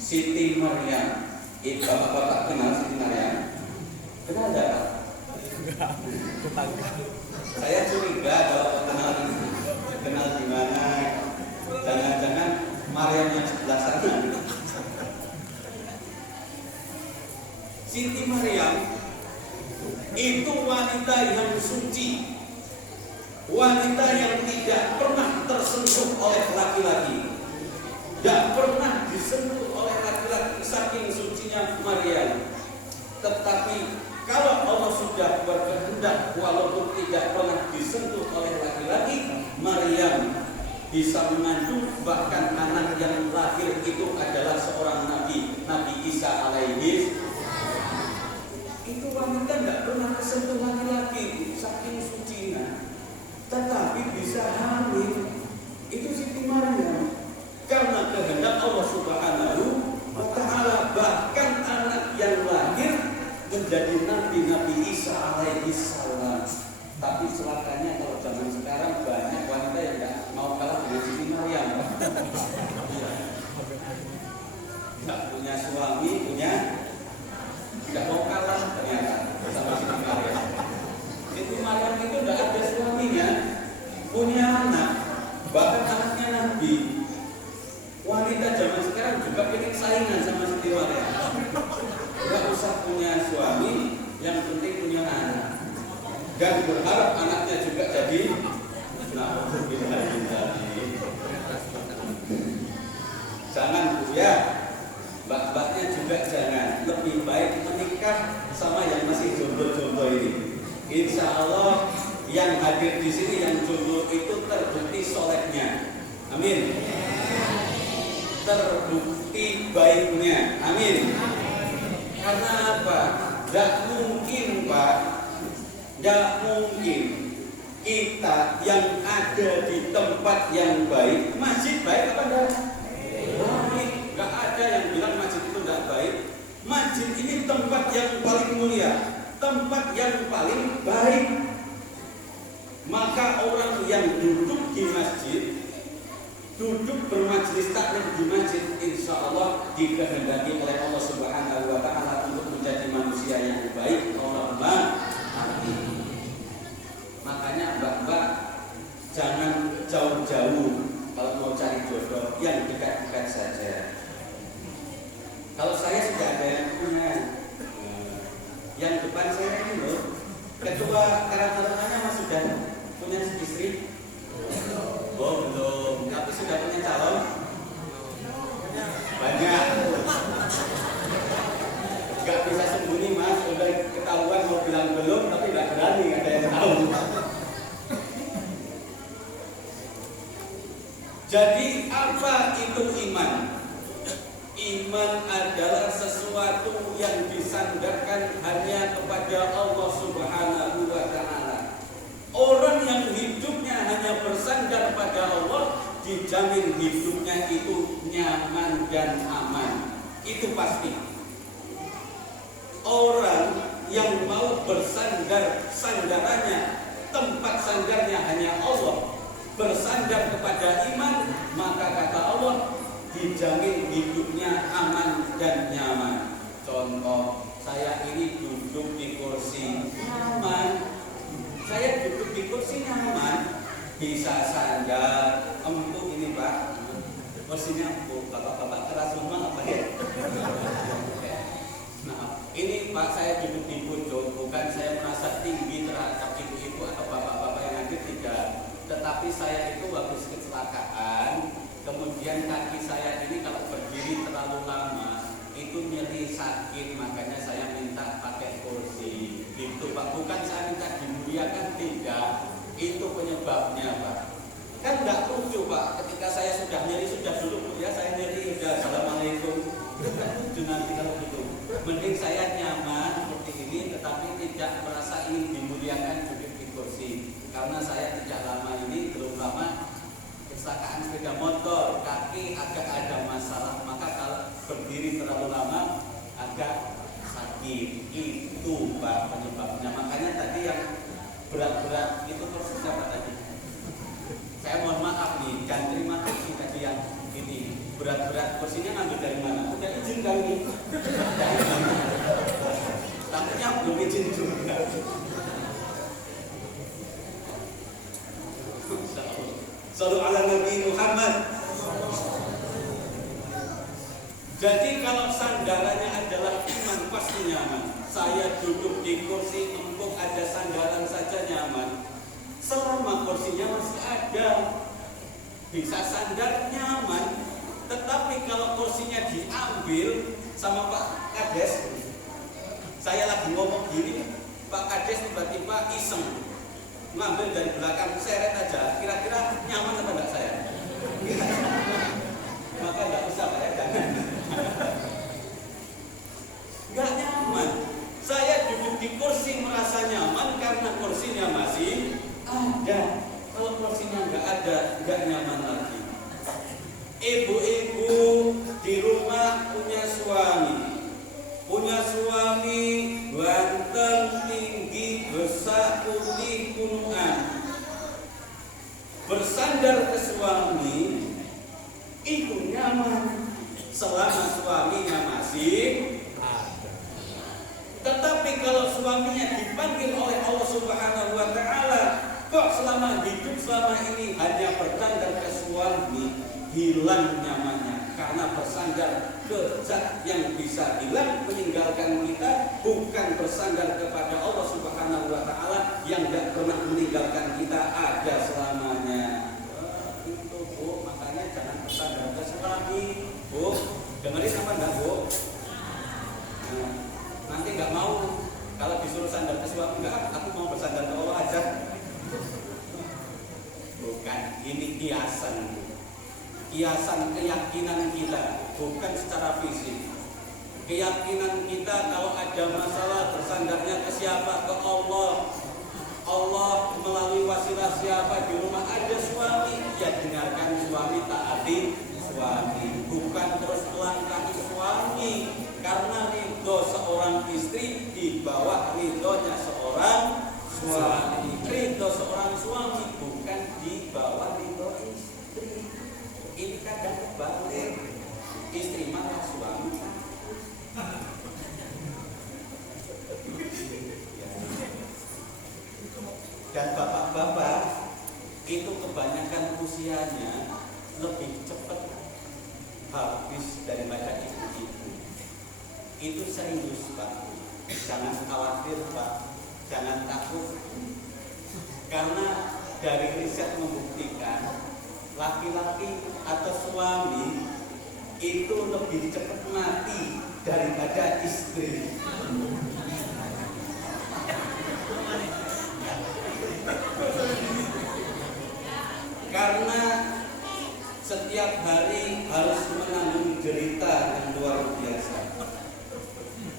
Siti Maryam. Bapak-bapak kenal Siti Maryam? Kenal enggak, Pak? Saya curiga kalau kenal di mana. Jangan-jangan Maryam yang sebelah sana. Siti Maryam itu wanita yang suci, wanita yang tidak pernah tersentuh oleh laki-laki, tidak pernah disentuh oleh laki-laki, saking sucinya Maryam. Tetapi kalau Allah sudah berkehendak, walaupun tidak pernah disentuh oleh laki-laki, Maryam bisa mengandung, bahkan anak yang lahir itu adalah seorang nabi, Nabi Isa alaihi. Itu wanita tidak pernah tersentuh laki-laki, saking sucinya, tetapi bisa hamil. Itu Siti Maryam karena kehendak Allah Subhanahu wa Ta'ala. Bahkan anak yang lahir menjadi Nabi Isa alaihi salam. Tapi celakanya kalau zaman sekarang banyak wanita yang tidak mau kalah dengan Siti Maryam. Tidak punya suami, tidak mau kalah ternyata sama Siti Maryam. Siti Maryam itu tidak ada suaminya, punya anak, bahkan anaknya Nabi. Wanita zaman sekarang juga pengen saingan sama Siti Maryam. Tidak usah punya suami, yang penting punya anak. Dan berharap anaknya juga jadi jangan Bu ya, mbak-mbaknya juga jangan. Lebih baik menikah sama yang masih jomblo-jomblo ini. Insya Allah yang hadir di sini yang jomblo itu terbukti solehnya. Amin. Terbukti baiknya. Amin. Karena apa? Tidak mungkin Pak, tidak mungkin kita yang ada di tempat yang baik. Masjid baik apa enggak? Baik. Enggak ada yang bilang masjid itu enggak baik. Masjid ini tempat yang paling mulia, tempat yang paling baik. Maka orang yang duduk di masjid, duduk bermajelis taklim di masjid, insya Allah dikehendaki oleh Allah Subhanahu wa Ta'ala untuk menjadi manusia yang baik. Allahumma amin. Makanya mbak-mbak jangan jauh-jauh kalau mau cari jodoh, yang dekat-dekat saja. Kalau saya sudah ada yang punya, yang depan saya ini loh, ketua karantina Mas sudah punya istri? Oh belum, tapi sudah punya calon? Banyak. Gak bisa sembunyi Mas, udah ketahuan mau bilang belum, tapi gak berani, gak ada yang tahu. Jadi apa itu iman? Iman adalah sesuatu yang disandarkan hanya kepada Allah Subhanahu wa Ta'ala. Orang yang hidupnya hanya bersandar pada Allah, dijamin hidupnya itu nyaman dan aman. Itu pasti. Orang yang mau bersandar, sandarannya, tempat sandarnya hanya Allah, bersandar kepada iman, maka kata Allah dijamin hidupnya aman dan nyaman. Contoh, saya ini duduk di kursi nyaman. Saya duduk di kursi nyaman, bisa sandar, empuk ini Pak. Kursinya empuk, bapak-bapak keras rumah apa ya? Nah, ini Pak saya duduk di pojok, bukan saya merasa tinggi terhadap ibu-ibu atau bapak-bapak yang hadir, tidak. Tetapi saya itu habis kecelakaan, kemudian kaki saya ini kalau berdiri terlalu lama itu nyeri sakit, makanya saya minta pakai kursi. Itu Pak, bukan saya minta dimuliakan, tidak. Itu penyebabnya Pak. Kan enggak lucu Pak, ketika saya sudah nyeri, sudah dulu ya saya nyeri, udah assalamualaikum. Itu kan lucu nanti kalau gitu. Mending saya nyaman seperti ini, tetapi karena saya tidak lama ini belum lama kecelakaan sepeda motor, kaki agak ada masalah, maka kalau berdiri terlalu lama agak sakit. Itu Pak penyebabnya. Makanya tadi yang berat-berat itu persisnya Pak tadi. Saya mohon maaf nih, dan terima kasih tadi yang ini berat-berat kursinya ngambil dari mana? Udah izin kali ini. Takutnya belum izin juga. Sallu ala Nabi Muhammad. Jadi kalau sandarannya adalah iman pasti nyaman. Saya duduk di kursi empuk ada sandaran saja nyaman. Selama kursinya masih ada, bisa sandar nyaman. Tetapi kalau kursinya diambil sama Pak Kades, saya lagi ngomong gini, Pak Kades tiba-tiba iseng ngambil dari belakang, seret aja, kira-kira nyaman apa enggak saya? Maka enggak usah Pak ya, jangan. Enggak nyaman. Saya duduk di kursi merasa nyaman karena kursinya masih ada. Kalau kursinya enggak ada, enggak nyaman lagi. Ibu-ibu di rumah punya suami ganteng, tinggi, besar, putih, kunuan. Bersandar ke suami itu nyaman selama suaminya masih ada. Tetapi kalau suaminya dipanggil oleh Allah Subhanahu wa taala, kok selama hidup selama ini hanya bersandar ke suami, hilang nyamannya. Karena bersandar ke zat yang bisa hilang meninggalkan kita, bukan bersandar kepada Allah Subhanahu wa taala yang tidak pernah meninggalkan kita, ada selamanya. Itu Bu, makanya jangan bersandar ke suami. Bu, dengerin apa enggak Bu? Nah, nanti enggak mau kalau disuruh sandar ke suami, enggak, aku mau bersandar ke Allah aja. Bukan, ini kiasan. Kiasan keyakinan kita, bukan secara fisik. Keyakinan kita kalau ada masalah bersandarnya ke siapa? Ke Allah. Allah melalui wasilah siapa? Di rumah ada suami, ya dengarkan suami, taati suami, bukan terus melangkahi suami. Karena ridho seorang istri di bawah ridhonya seorang suami. Ridho seorang suami bukan di bawah ridho istri. Ini kadang kebalik, istri marah suami. Dan bapak-bapak itu kebanyakan usianya lebih cepat habis daripada ibu-ibu. Itu serius Pak. Jangan khawatir Pak, jangan takut. Karena dari riset membuktikan laki-laki atau suami itu lebih cepat mati daripada istri. Karena setiap hari harus menanggung derita yang luar biasa,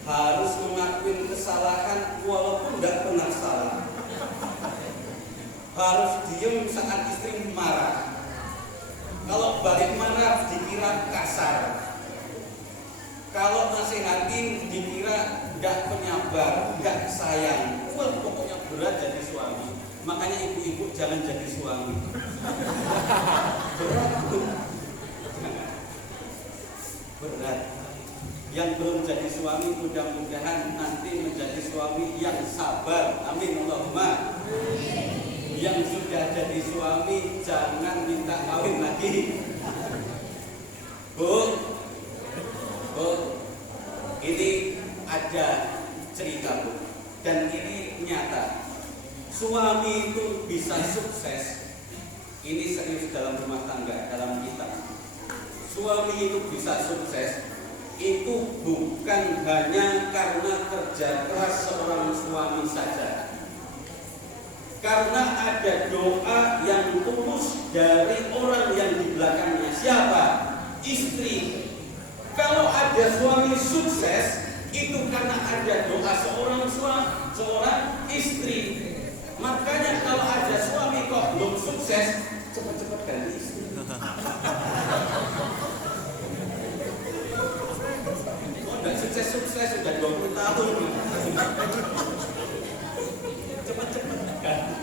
harus mengakui kesalahan walaupun tidak pernah salah, harus diem saat istri marah. Kalau balik marah dikira kasar, kalau nasihatin dikira gak penyabar, gak sayang. Wah, pokoknya berat jadi suami. Makanya ibu-ibu jangan jadi suami. Berat tuh. Berat. Yang belum jadi suami mudah-mudahan nanti menjadi suami yang sabar. Amin Allahumma. Yang sudah jadi suami jangan minta kawin lagi. Bu, ini ada cerita Bu, dan ini nyata. Suami itu bisa sukses. Ini serius dalam rumah tangga, dalam kita. Suami itu bisa sukses itu bukan hanya karena kerja keras seorang suami saja. Karena ada doa yang tulus dari orang yang di belakangnya. Siapa? Istri. Kalau ada suami sukses, itu karena ada doa seorang istri. Makanya kalau ada suami kok belum sukses, cepat-cepat ganti istri. Oh, enggak sukses-sukses sudah 20 tahun. Cepat-cepat ganti.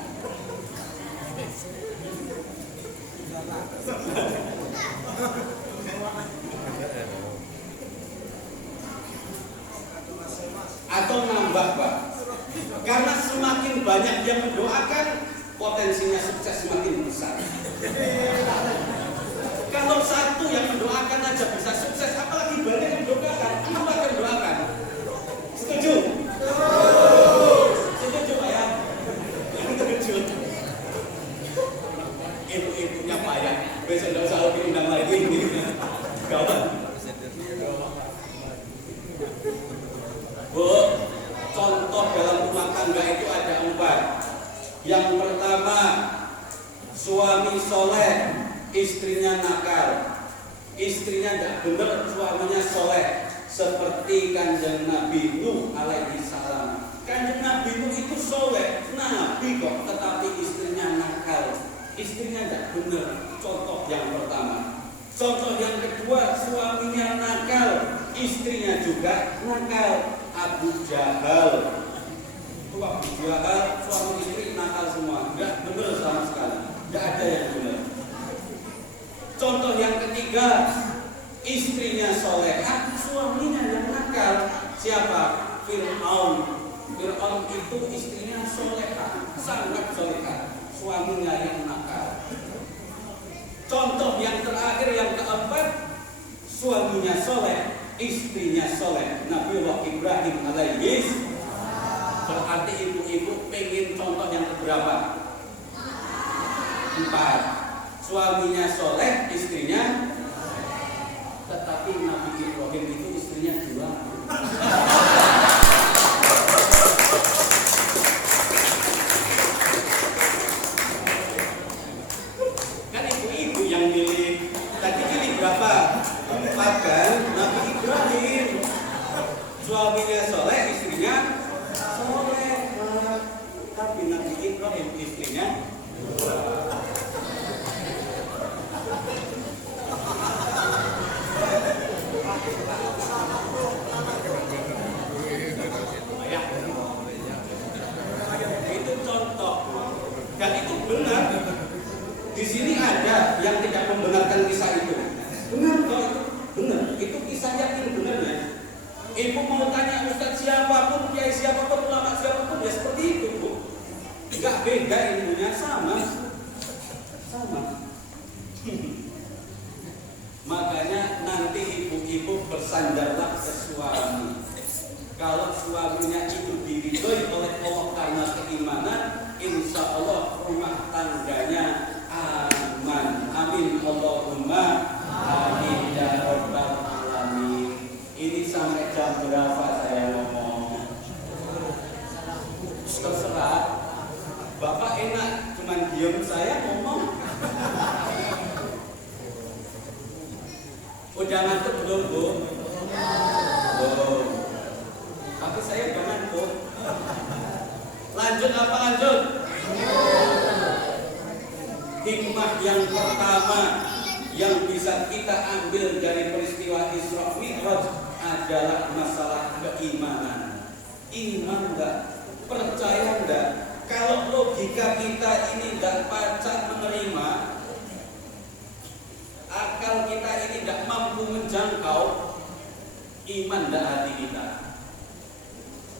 Atau nambah, Pak. Karena semakin banyak yang mendoakan, potensinya sukses semakin besar. Kalau satu yang mendoakan aja bisa sukses, apalagi banyak yang mendoakan. Apa yang mendoakan? Setuju? Setuju, Pak ya? Setuju. Ibu-ibunya payah. Besok tidak usah diundang lagi. Gawat. Bu, contoh dalam rumah tangga itu ada 4. Yang pertama, suami soleh, istrinya nakal. Istrinya tidak benar, suaminya soleh. Seperti kanjeng Nabi Nuh alaihi salam. Kanjeng Nabi Nuh itu soleh, Nabi kok, tetapi istrinya nakal. Istrinya tidak benar. Contoh yang pertama. Contoh yang kedua, suaminya nakal, istrinya juga nakal. Abu Jahal. Itu Abu Jahal, suami istri nakal semua. Tidak benar sama sekali. Tidak ada yang benar. Contoh yang ketiga, istrinya solehah, suaminya yang nakal. Siapa? Fir'aun. Fir'aun itu istrinya solehah, sangat solehah. Suaminya yang nakal. Contoh yang terakhir, yang keempat, suaminya soleh, istrinya soleh. Nabiullah Ibrahim alaihi. Berarti ibu-ibu pengen contoh yang keberapa? 4. Suaminya soleh, istrinya. Tetapi Nabi Ibrahim itu istrinya 2. Kan ibu-ibu yang milih. Tadi pilih berapa? 4 kan? Nabi Ibrahim. Suaminya soleh, istrinya soleh. Tapi Nabi Ibrahim istrinya 2. Itu contoh. Dan itu benar. Di sini ada yang tidak membenarkan kisah itu. Benar kok, benar. Itu kisah yakin benar ya. Ibu mau tanya ustaz siapapun, kiai siapapun, ulama siapapun, ya seperti itu, Bu. Enggak beda ilmunya, sama. Makanya nanti ibu-ibu bersandarlah ke suami. Kalau suaminya itu diridhoi oleh Allah karena keimanan, insya Allah rumah tangganya aman. Amin Allahumma amin ya rabbal alamin. Ini sampai jam berapa saya ngomong? Terserah. Bapak enak, cuman diam, saya ngomong. Udah ngantuk belum, Bu? Belum. Tapi saya udah ngantuk. Lanjut apa lanjut? Hikmah yang pertama yang bisa kita ambil dari peristiwa Isra Mi'raj adalah masalah keimanan. Iman enggak? Percaya enggak? Kalau logika kita ini enggak pacak menerima, akal kita ini enggak mampu menjangkau, iman enggak hati kita.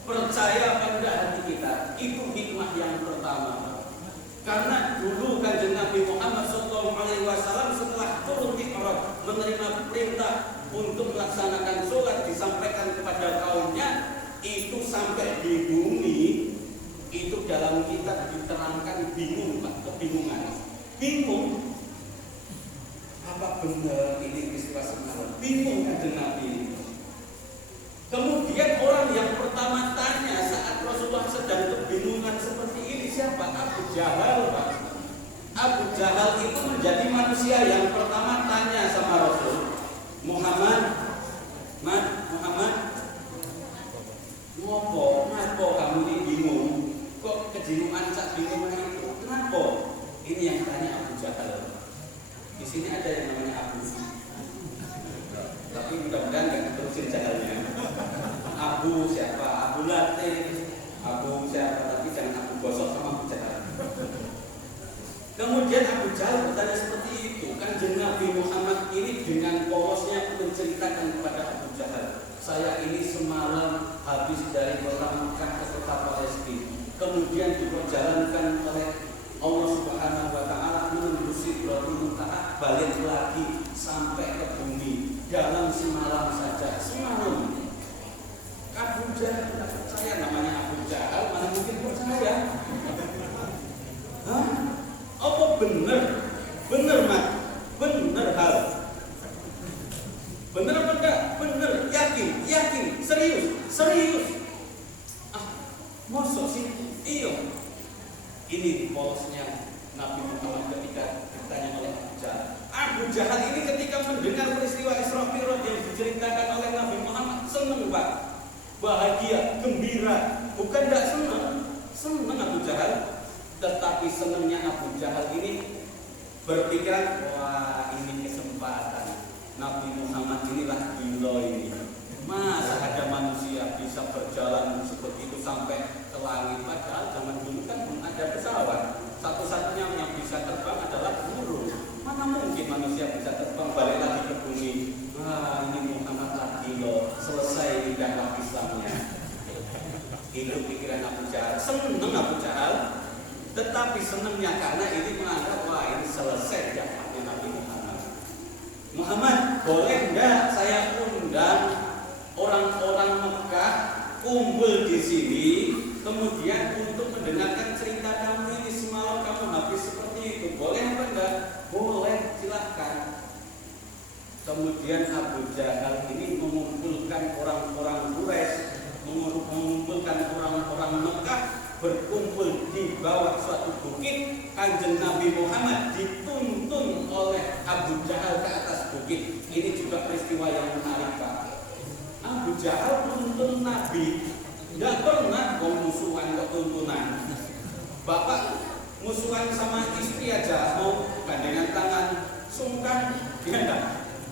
Percaya apa enggak hati kita? Itu hikmah yang pertama. Karena dulu kanjeng Nabi Muhammad SAW setelah turun Mi'raj menerima perintah untuk melaksanakan sholat disampaikan kepada kaumnya, itu sampai di bumi itu dalam kitab diterangkan bingung, Pak, kebingungan. Bingung. Apa benar ini peristiwa sebenarnya? Bingung kanjeng Nabi. Kemudian orang yang pertama tanya saat Rasulullah sedang kebingungan seperti ini siapa? Abu Jahal, Pak. Abu Jahal itu menjadi manusia yang pertama tanya sama Rasul, Muhammad, ngopo kamu ini bingung? Kok kejinuan sak bingung itu. Kenapa? Ini yang tanya Abu Jahal. Di sini ada yang namanya Abu. Tapi mudah-mudahan nggak diterusin jahalnya. Abu siapa? Abu Latif, Abu siapa? Tapi jangan Abu Gosok sama Abu Jahal. Kemudian Abu Jahal bertanya seperti itu. Kanjeng Nabi Muhammad ini dengan polosnya menceritakan kepada Abu Jahal, saya ini semalam habis dari kota Mekah ke kota Palestina, kemudian diperjalankan oleh Allah Subhanahu wa Ta'ala menuju Sidratul Muntaha, balik lagi sampai ke bumi dalam semalam saja. Semalam. Abu Jahal tidak percaya, namanya Abu Jahal, mana mungkin percaya? Hah? Apa benar? Benar, Mak? Benar hal? Benar apa enggak? Benar, yakin, serius. Mosok sih? Iya. Ini polosnya Nabi Muhammad ketika ditanya oleh Abu Jahal. Abu Jahal ini ketika mendengar peristiwa Isra Mi'raj yang diceritakan oleh Nabi Muhammad, senang, Pak. Bahagia, gembira. Bukan enggak senang Abu Jahal. Tetapi senangnya Abu Jahal ini berpikiran, wah ini kesempatan. Nabi Muhammad inilah gila ini. Masa ada manusia bisa berjalan seperti itu sampai ke langit? Padahal zaman dulu kan belum ada pesawat. Satu-satunya yang bisa terbang adalah burung. Mana mungkin manusia bisa terbang balik lagi ke bumi? Wah, ini Muhammad lagi loh. Selesai ini dakwah Islamnya. Itu pikiran Abu Jahal. Seneng Abu Jahal. Tetapi senangnya karena ini menganggap, wah ini selesai dakwahnya Nabi Muhammad. Muhammad, boleh enggak saya undang orang-orang Mekah kumpul di sini, kemudian untuk mendengarkan cerita kamu ini semalam kamu habis seperti itu. Boleh apa enggak? Boleh, silahkan. Kemudian Abu Jahal ini mengumpulkan orang-orang Quraisy, mengumpulkan orang-orang Mekah, berkumpul di bawah suatu bukit. Kanjeng Nabi Muhammad dituntun oleh Abu Jahal ke atas bukit. Ini juga peristiwa yang menarik, Pak. Abu Jahal menuntun Nabi, tidak pernah musuhan ketuntunan. Bapak musuhan sama istri aja mau gandengan tangan, sungkan, ya enggak?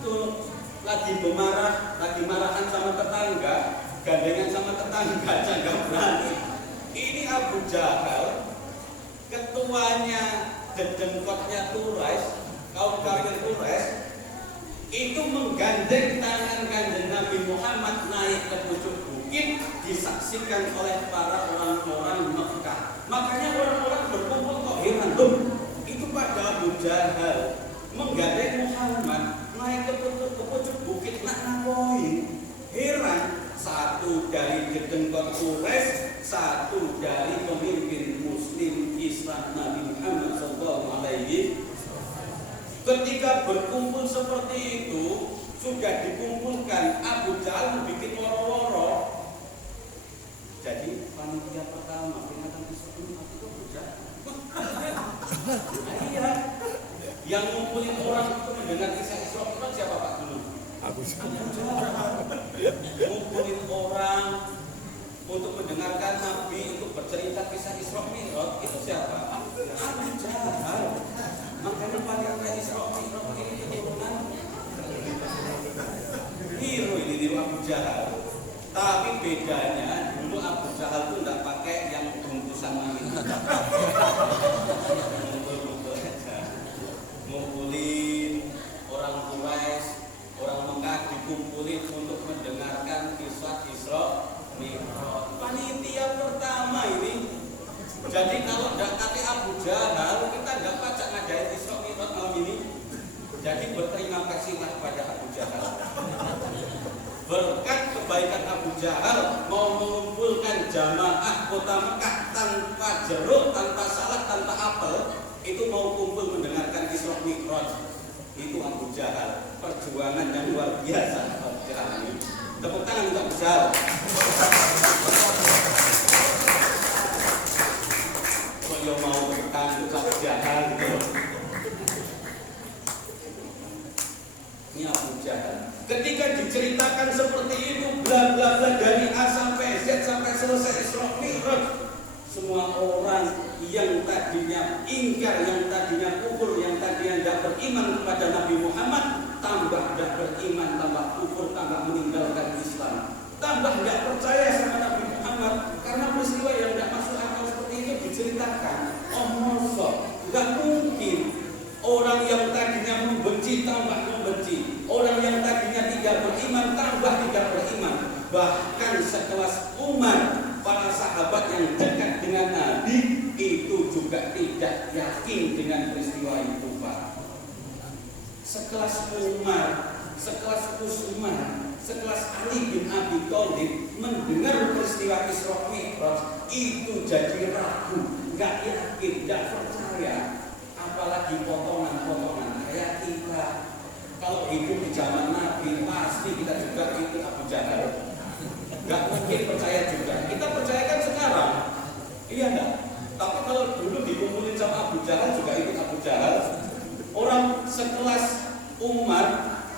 Itu lagi bermarah, lagi marahan sama tetangga, gandengan sama tetangga aja nggak berani. Ini Abu Jahal, ketuanya dedengkotnya Quraisy, kaum kafir Quraisy, itu menggandeng tangan Kanjeng Nabi Muhammad naik ke pucuk bukit, disaksikan oleh para orang-orang Mekah. Makanya orang-orang berkumpul kok heran, loh, itu pada Abu Jahal menggandeng Muhammad naik ke pucuk bukit nak ngapain? Heran. Satu dari dedengkot Quraisy, satu dari pemimpin Muslim Islam Nabi Muhammad SAW. Ketika berkumpul seperti itu, sudah dikumpulkan, Abu Jahal bikin woro-woro. Jadi panitia pertama peringatan Isra Mi'raj itu Abu Jahal. Iya, yang ngumpulin orang untuk mendengar kisah Isra Mi'raj siapa Pak dulu? Abu Jahal. Ngumpulin orang untuk mendengarkan Nabi, untuk bercerita kisah Isra Mi'raj itu siapa? Abu Jahal. Makanya panitia Isra Mi'raj ini keturunan hero ini di Abu Jahal. Tapi bedanya dulu Abu Jahal itu tidak pakai yang bungkusan itu. Ngumpulin orang Quraisy, orang Mekah dikumpulin untuk mendengarkan kisah Isra Mi'raj. Panitia pertama ini. Jadi kalau tidak pakai Abu Jahal, kita tidak pacak ngadain Isra Mi'raj malam ini. Jadi berterima kasihlah pada Abu Jahal. Berkat kebaikan Abu Jahal mau mengumpulkan jamaah kota Mekah tanpa jeruk, tanpa salah, tanpa apel, itu mau kumpul mendengarkan Isra Mi'raj. Itu Abu Jahal. Perjuangan yang luar biasa Abu Jahal ini. Tepuk tangan untuk Abu Jahal. Kalau mau bertahan untuk Abu Jahal gitu. Ini Abu Jahal. Ketika diceritakan seperti itu, bla bla bla dari A sampai Z sampai selesai Isra Mi'raj, Semua orang yang tadinya ingkar, yang tadinya kufur, yang tadinya tidak beriman kepada Nabi Muhammad, tambah tidak beriman, tambah kufur, tambah meninggalkan Islam, tambah tidak percaya sama Nabi Muhammad karena peristiwa yang tidak masuk akal seperti itu diceritakan. Oh mosok, nggak mungkin orang yang tadinya membenci tambah membenci, orang yang tadinya tidak beriman tambah tidak beriman. Bahkan sekelas Umar, para sahabat yang dekat dengan Nabi itu juga tidak yakin dengan peristiwa itu, Pak. Sekelas Umar, sekelas Utsman, sekelas Ali bin Abi Thalib mendengar peristiwa Isra Mi'raj itu jadi ragu, nggak yakin, nggak percaya. Apalagi potongan-potongan kayak kita. Kalau hidup di zaman Nabi pasti kita juga ikut Abu Jahal. Nggak mungkin percaya juga. Kita percayakan sekarang, iya enggak? Tapi kalau dulu dikumpulin sama Abu Jahal juga ikut Abu Jahal. Orang sekelas Umar,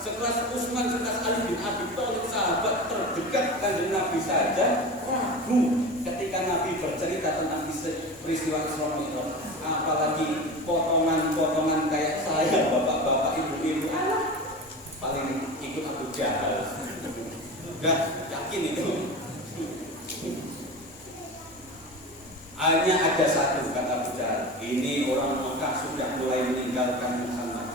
sekelas Utsman, sekelas Ali bin Abi Thalib, sahabat terdekat kanjeng Nabi saja ragu ketika Nabi bercerita tentang peristiwa Isra Mi'raj. Apalagi potongan-potongan kayak saya, bapak-bapak, ibu-ibu, paling ikut Abu Jahal. Udah yakin itu. Hanya ada satu kata Abu Jahal. Ini orang Mekah sudah mulai meninggalkan Muhammad.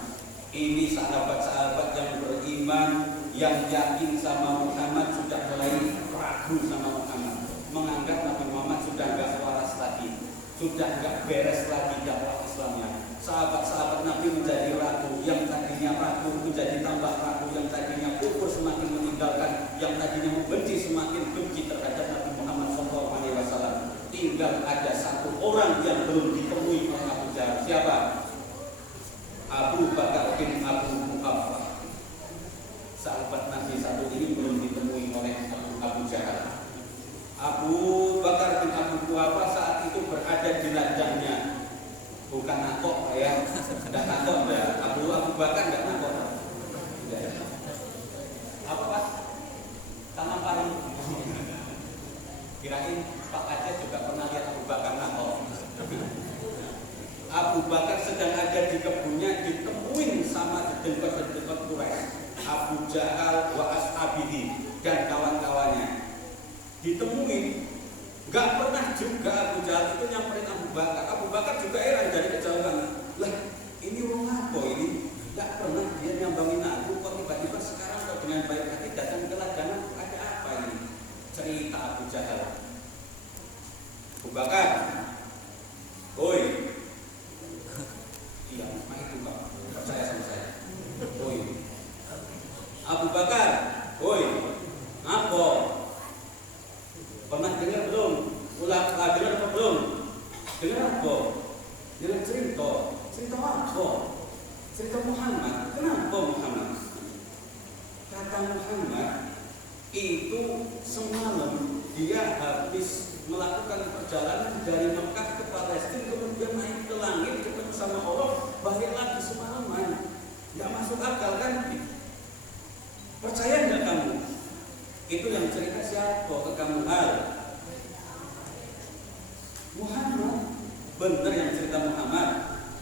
Ini sahabat-sahabat yang beriman, yang yakin sama Muhammad sudah mulai ragu sama Muhammad, menganggap Nabi Muhammad sudah enggak waras lagi, sudah enggak beres lagi dakwah Islamnya. Sahabat-sahabat Nabi menjadi ragu, yang tadinya ragu menjadi tambah ragu, yang tadinya kufur semakin meninggalkan, yang tadinya membenci semakin benci terhadap Nabi Muhammad SAW. Tinggal ada satu orang yang belum ditemui oleh Abu Jahal. Siapa? Abu Bakar bin Abu Quhafah. Sahabat Nabi satu ini belum ditemui oleh Abu Jahal. Abu Bakar bin Abu Quhafah saat itu berada di ladangnya. Bukan nakok ya, tidak nakok ya. Abu Bakar tidak nakok. Apa? Tanam paling. Kirain Pak Aceh juga pernah lihat Abu Bakar nakok. Abu Bakar sedang ada di kebunnya, ditemuin sama dedengkot-dedengkot Quraisy, Abu Jahal wa ashabihi dan kawan-kawannya. Ditemuin, nggak pernah juga Abu Jahal itu nyamperin Abu Bakar. Abu Bakar juga heran dari kejauhan. Lah, ini orang apa ini? Nggak pernah dia nyambangin aku, kok tiba-tiba sekarang kok dengan baik hati datang ke ladang. Ada apa ini? Cerita Abu Jahal. Abu Bakar, oi. Iya, nah itu Pak, percaya sama saya. Oi, Abu Bakar, oi, apa? Pernah dengar belum? Dengar apa belum? Dengar apa? Dengar cerita. Cerita apa? Cerita Muhammad. Kenapa Muhammad? Kata Muhammad itu semalam dia habis melakukan perjalanan dari Mekah ke Palestina, kemudian naik ke langit ketemu sama Allah, balik lagi semalaman. Nggak masuk akal kan? Percaya nggak kamu? Itu yang cerita siapa ke kamu? Muhammad. Benar yang cerita Muhammad?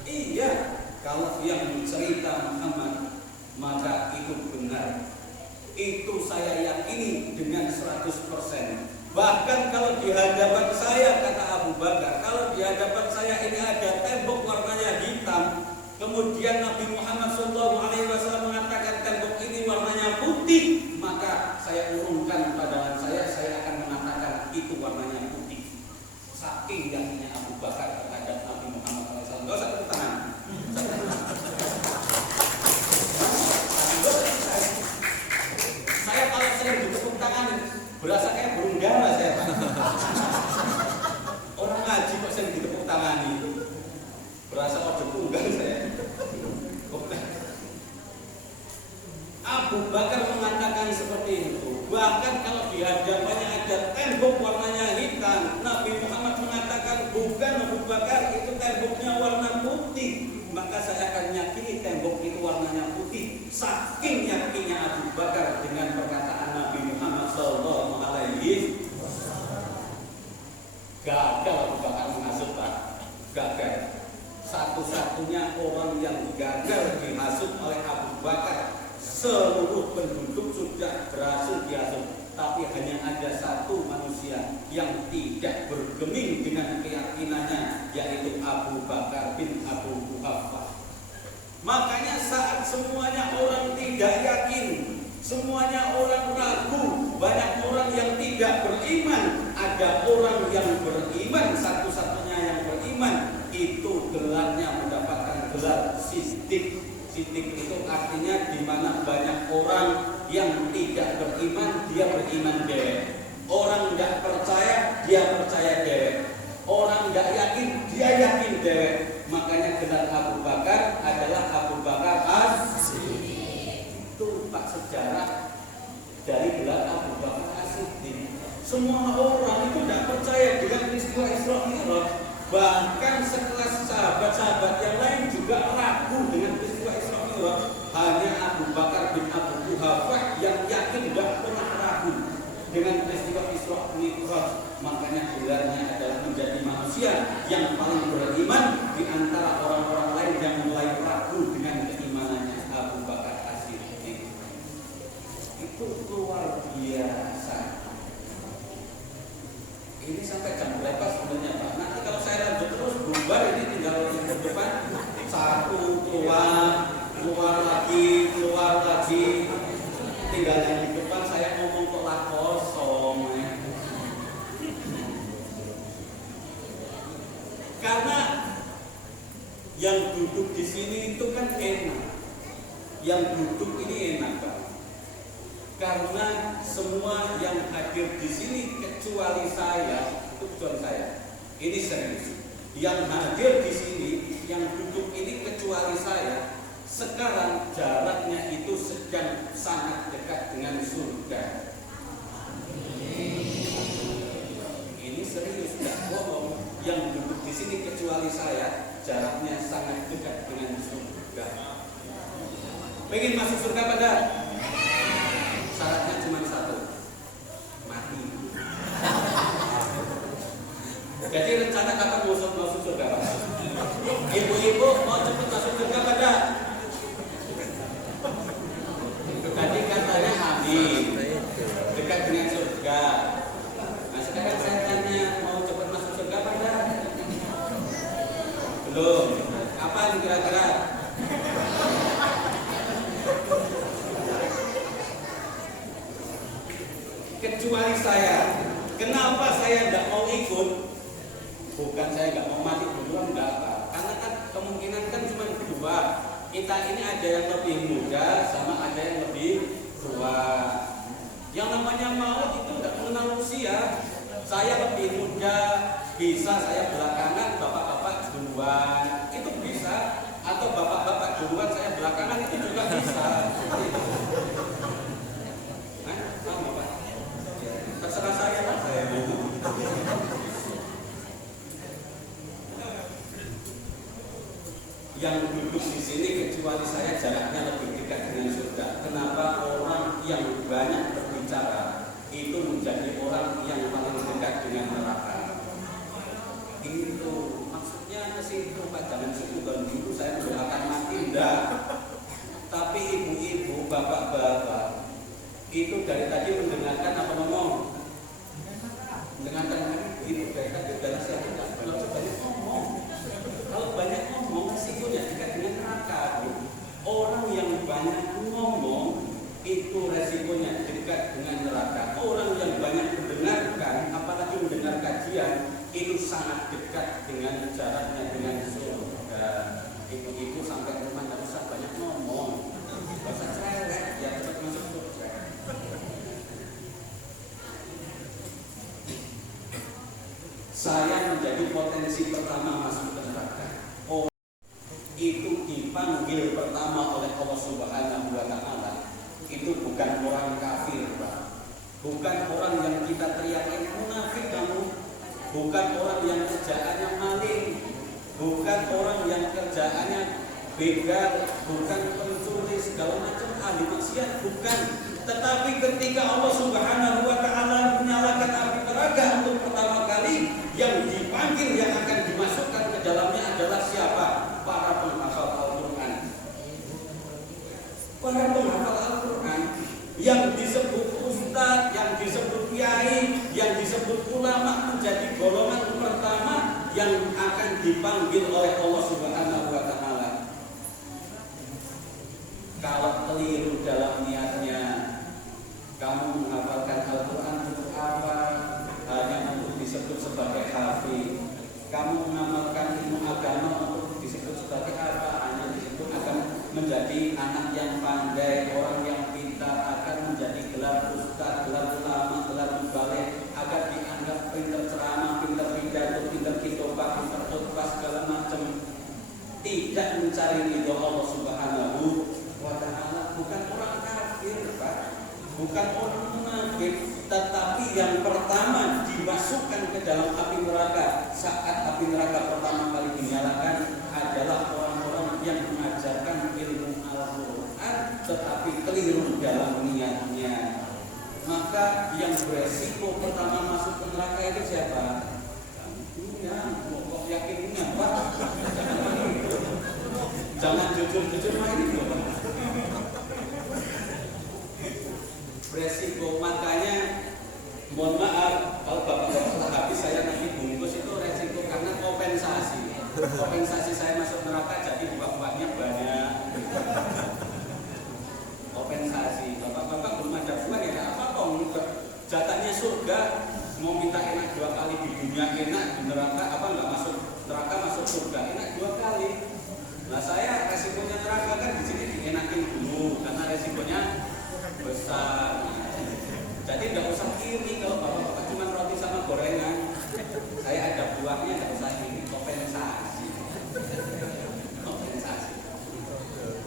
Iya. Kalau yang cerita Muhammad maka itu benar. Itu saya yakini dengan 100%. Bahkan kalau di hadapan saya, kata Abu Bakar, kalau di hadapan saya ini ada tembok warnanya hitam, kemudian Nabi Muhammad SAW mengatakan tembok ini warnanya putih, maka saya urungkan pandangan saya akan mengatakan itu warnanya putih. Saking yakinnya Abu Bakar terhadap Nabi Muhammad SAW. Gak usah tepuk tangan. Saya kalau sering ditepuk tangan berasa kayak burung dara saya, Pak. Orang ngaji kok sering ditepuk tangan itu berasa ojek tunggal saya. Abu Bakar mengatakan seperti itu. Bahkan kalau di hadapannya ada tembok warnanya hitam, Nabi Muhammad mengatakan bukan Abu Bakar, itu temboknya warna putih. Maka saya akan yakini tembok itu warnanya putih. Saking yakinnya Abu Bakar dengan perkataan Nabi Muhammad SAW. Gagal Abu Bakar. satu-satunya orang yang gagal dihasut oleh Abu Bakar. Seluruh penduduk sudah berhasil dihasut, tapi hanya ada satu manusia yang tidak bergeming dengan keyakinannya, yaitu Abu Bakar bin Abu Quhafah. Makanya saat semuanya orang tidak yakin, semuanya orang ragu, banyak orang yang tidak beriman, ada orang yang beriman, satu-satunya yang beriman, itu gelarnya mendapatkan gelar Siddiq. Siddiq itu artinya di mana banyak orang yang tidak beriman, dia beriman dewek. Orang tidak percaya, dia percaya dewek. Orang tidak yakin, dia yakin dewek. Makanya gelar Abu Bakar adalah Abu Bakar As-Siddiq. Itu Pak sejarah dari gelar Abu Bakar As-Siddiq. Semua orang itu tidak percaya dengan peristiwa Isra Mi'raj. Bahkan sekelas sahabat-sahabat yang lain juga ragu dengan peristiwa Isra Mi'raj. Hanya Abu Bakar bin Abu Quhafah yang yakin, tidak pernah ragu dengan peristiwa Isra Mi'raj. Makanya gelarnya adalah menjadi manusia yang paling beriman di antara orang-orang lain yang mulai ragu dengan keimanannya. Abu Bakar As-Siddiq itu luar biasa. Ini sampai jam berapa sebenarnya Pak? Nanti kalau saya lanjut terus bubar, ini tinggal yang ke depan satu keluar lagi, tinggal yang di depan saya ngomong kok lah kosong. Karena yang duduk di sini itu kan enak, yang duduk ini enak Pak. Karena semua yang hadir di sini kecuali saya, kecuali saya. Ini serius. Yang hadir di sini, yang duduk ini kecuali saya, sekarang jaraknya itu sedang sangat dekat dengan surga. Ini serius, tidak bohong. Yang duduk di sini kecuali saya, jaraknya sangat dekat dengan surga. Pengen masuk surga pada? Syaratnya cuma satu, mati. Jadi rencana kapan masuk surga Pak? Ibu-ibu mau cepat masuk surga pada? Tadi katanya amin, dekat dengan surga. Nah sekarang saya tanya, mau cepat masuk surga pada? Belum. Kapan kira-kira? Kecuali saya. Kenapa saya tidak mau ikut? Bukan saya nggak mau mati duluan, enggak apa. Karena kan kemungkinan kan cuma dua. Kita ini ada yang lebih muda, sama ada yang lebih tua. Yang namanya maut itu tidak mengenal usia. Saya lebih muda, bisa saya belakangan, bapak-bapak duluan, itu bisa. Atau bapak-bapak duluan, saya belakangan, itu juga bisa. Sama Pak. Terserah saya lah. Yang duduk di sini kecuali saya jaraknya lebih dekat dengan surga. Kenapa orang yang banyak berbicara itu menjadi orang yang paling dekat dengan neraka? Itu maksudnya ke situ Pak, jangan situ dan dulu saya mendoakan mati enggak. Tapi ibu-ibu, bapak-bapak itu dari tadi mendengarkan apa ngomong? Mendengarkan itu dari tadi dari saya tidak banyak ngomong. Kalau banyak ngomong resikonya dekat dengan neraka. Orang yang banyak ngomong itu resikonya dekat dengan neraka. Orang yang banyak mendengarkan, apalagi mendengar kajian, itu sangat dekat dengan jaraknya dengan surga. Ibu-ibu sampai rumah nggak usah banyak ngomong, nggak usah cerewet, ya cepat masuk surga. Saya menjadi potensi pertama masuk ke neraka. Oh, itu dipanggil pertama oleh Allah Subhanahu wa Ta'ala. Itu bukan orang kafir, Pak. Bukan orang yang kita teriakin munafik kamu. Bukan orang yang kerjaannya maling. Bukan orang yang kerjaannya begal. Bukan pencuri segala macam ahli maksiat. Bukan. Tetapi ketika Allah Subhanahu wa Ta'ala menyalakan api neraka untuk pertama kali, yang dipanggil, yang akan dimasukkan ke dalamnya adalah siapa? yang akan dipanggil oleh Allah Subhanahu wa Ta'ala. Kalau keliru dalam niatnya, kamu menghafalkan Al-Quran untuk apa? Hanya untuk disebut sebagai hafiz. Kamu mengamalkan ilmu agama untuk disebut sebagai apa? Hanya disebut akan menjadi anak yang pandai, orang yang pintar, akan menjadi gelar ustaz, gelar ulama, gelar mubalik, agar dianggap pintar ceramah, pintar pidato, pintar khotbah, pintar khotbah segala macam. Tidak mencari ridho Allah Subhanahu wa Ta'ala. Bukan orang kafir, Pak. Bukan orang munafik, tetapi yang pertama dimasukkan ke dalam api neraka saat api neraka pertama kali dinyalakan adalah orang-orang yang mengajarkan ilmu Al-Quran tetapi keliru dalam niatnya. Maka yang beresiko pertama masuk ke neraka itu siapa? Ya, kok yakinnya, Pak? Jangan jujur-jujur main itu, Pak. Resiko, makanya mohon maaf kalau bapak-bapak habis saya nanti bungkus itu resiko karena kompensasi saya masuk neraka jadi buah-buahnya banyak. Kompensasi bapak-bapak belum ada buah ya apa kok jatahnya surga mau minta enak 2 kali di dunia enak di neraka apa nggak masuk neraka masuk surga enak 2 kali. Nah saya resikonya neraka kan di sini dienakin dulu karena resikonya besar. Jadi tidak usah iri kalau bapak-bapak cuma roti sama gorengan. Saya ada buahnya, tidak usah iri. Kompensasi.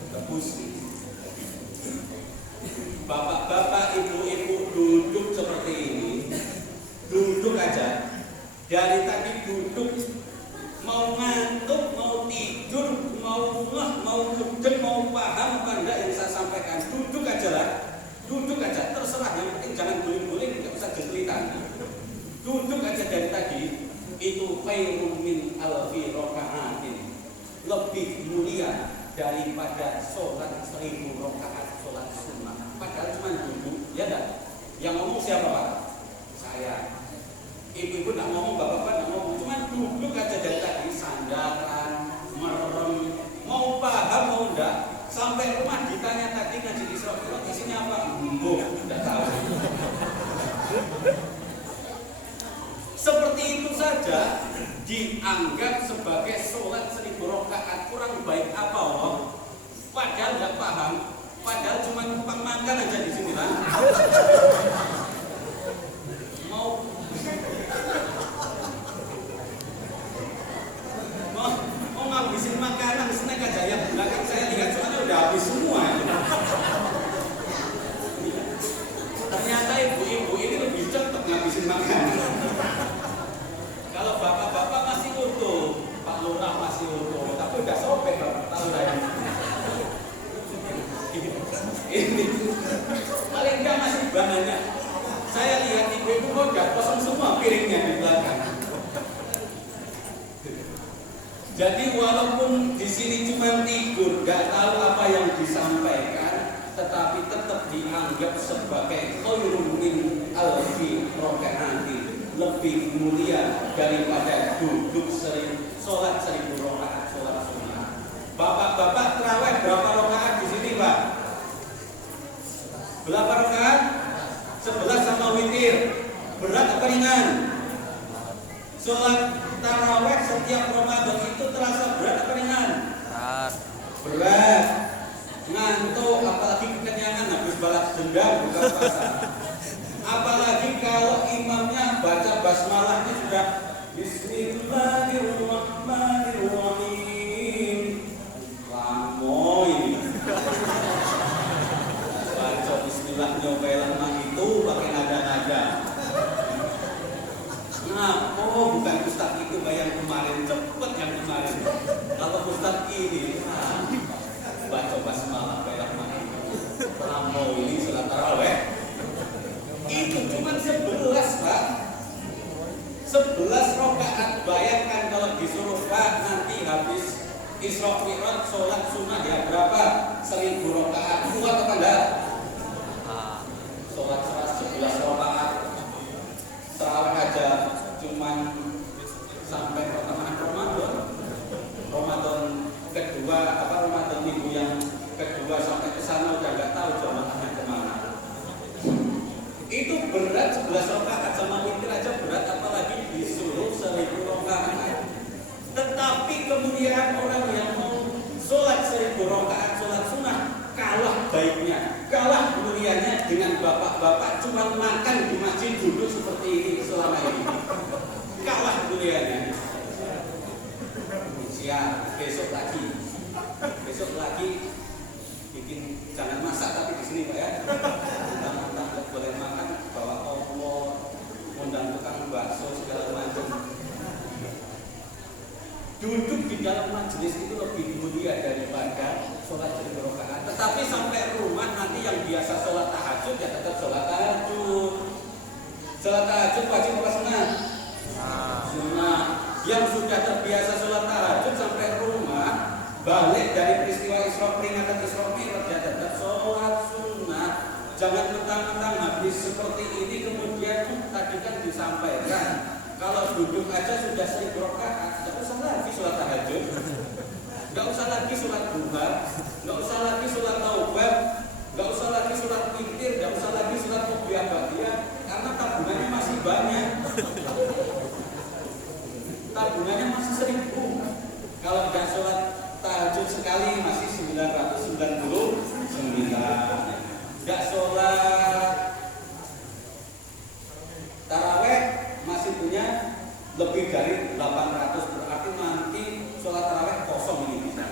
Tebus. Bapak-bapak, ibu-ibu duduk seperti ini. Duduk aja. Dari tadi duduk. Mau ngantuk, mau tidur, mau ngeh, mau mudeng, mau paham apa enggak yang saya sampaikan. Duduk aja lah. Duduk aja, terserah, yang penting jangan guling-guling, nggak usah jelitan. Duduk aja dari tadi, itu khairun min alfi raka'atin, lebih mulia daripada sholat 1000 rakaat sholat sunnah. Padahal cuma duduk, ya dah. Yang ngomong siapa Pak? Saya. Ibu-ibu nggak ngomong, bapak-bapak nggak ngomong, cuma duduk aja dari tadi, sandaran, merem, mau paham mau enggak. Sampai rumah ditanya tadi ngaji Isra Mi'raj isinya apa? Tidak tahu. Seperti itu saja dianggap sebagai sholat 1000 rakaat kurang baik apa Allah? Padahal nggak paham, padahal cuma numpang makan aja di sini lah. Mau ngabisin makanan snack aja yang belakang saya lihat soalnya udah habis semua. Ternyata ibu-ibu ini lebih cepat ngabisin makanan. Kalau bapak-bapak masih utuh, Pak Lurah masih utuh, tapi udah sobek Bapak tahu saya. Ini paling enggak masih banyak. Saya lihat ibu-ibu udah kosong semua piringnya di belakang. Jadi walaupun di sini cuma tidur, nggak tahu apa yang disampaikan, tetapi tetap dianggap sebagai khairun min alfi raka'atin, lebih mulia daripada duduk sholat 1000 rakaat sholat sunnah. Bapak-bapak terawih berapa rakaat di sini, Pak? Berapa rakaat? 11 sama witir. Berat apa ringan? Sholat tarawih setiap Ramadan itu terasa berat apa ringan? Berat. Ngantuk, apalagi kekenyangan habis balas dendam buka puasa. Apalagi kalau imamnya baca basmalahnya sudah Bismillahirrahmanirrahim. Lamo ini. Baca Bismillah nyobain lama itu pakai nada-nada. Oh, bukan Ustaz itu yang kemarin, cepet yang kemarin. Kalau Ustaz ini, baca basmalah kayak mana? Lampau ini sholat tarawih. Itu cuma 11 Pak. 11 rakaat. Bayangkan kalau disuruh Pak nanti habis Isra Mi'raj sholat sunnah ya berapa? 1000 rakaat. Kuat apa enggak? Sholat 11 rakaat. Tarawih aja cuman sampai pertengahan berat 11 rakaat sama witir aja berat, apalagi disuruh 1000 rakaat. Tetapi kemuliaan orang yang mau sholat 1000 rakaat sholat sunnah kalah baiknya, kalah mulianya dengan bapak-bapak cuma makan di masjid duduk seperti ini selama ini. Kalah mulianya. Siap, besok lagi bikin, jangan masak tapi di sini Pak ya. Mentang-mentang boleh makan, bawa opor, undang tukang bakso segala macam. Duduk di dalam majelis itu lebih mulia daripada sholat 1000 rakaat. Tetapi sampai rumah nanti yang biasa sholat tahajud ya tetap sholat tahajud. Sholat tahajud wajib apa sunnah? Sunnah. Yang sudah terbiasa sholat tahajud sampai rumah, balik dari peristiwa Isra peringatan Isra Mi'raj ya tetap sholat sunnah. Jangan mentang-mentang habis seperti ini kemudian tadi kan disampaikan kalau duduk aja sudah 1000 rakaat, tidak usah lagi sholat tahajud, tidak usah lagi sholat duha, tidak usah lagi sholat taubat, tidak usah lagi sholat witir, tidak usah lagi sholat qobliyah, karena tabungannya masih banyak. Tabungannya masih 1000. Kalau tidak sholat tahajud sekali masih 999. Tidak sholat taraweh masih punya lebih dari 800. Berarti nanti sholat taraweh kosong ini bisa.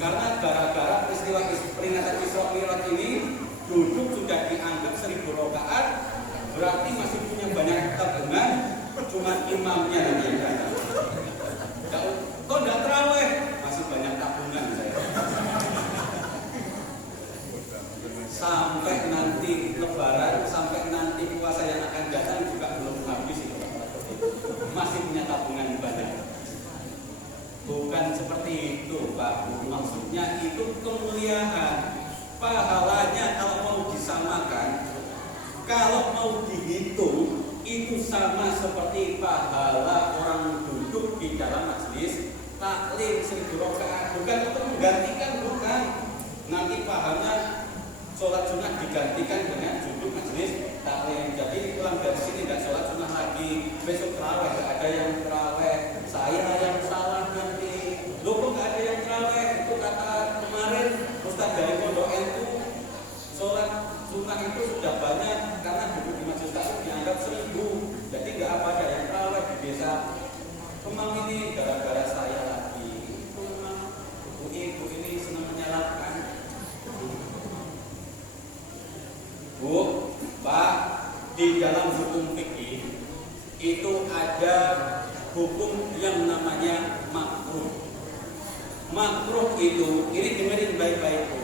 Karena gara-gara peristiwa peringatan Isra Mi'raj ini duduk sudah dianggap 1000 rakaat, berarti masih punya banyak tabungan. Cuma imamnya nanti yang datang. Kok tidak terawih? Masih banyak tabungan saya. Sampai nanti lebaran, sampai nanti puasa yang akan datang juga belum habis itu. Masih punya tabungan banyak. Bukan seperti itu Pak. Maksudnya itu kemuliaan. Pahalanya kalau mau disamakan, kalau mau dihitung, itu sama seperti pahala orang duduk di dalam majelis taklim 1000 rakaat. Bukan untuk menggantikan, bukan. Nanti pahalanya sholat sunnah digantikan dengan duduk majelis taklim. Jadi pulang dari sini nggak sholat sunnah lagi. Besok terawih nggak ada yang terawih. Saya yang salah nanti. Loh kok nggak ada yang terawih? Itu kata kemarin Ustaz dari Pondok NU, sholat sunnah itu sudah banyak karena duduk di majelis taklim dianggap 1000. Jadi nggak apa ada yang terawih di desa Kemang ini gara-gara saya lagi. Itu memang ibu ini senang menyalahkan. Bu, Pak, di dalam hukum fikih itu ada hukum yang namanya makruh. Makruh itu, ini dengerin baik-baik.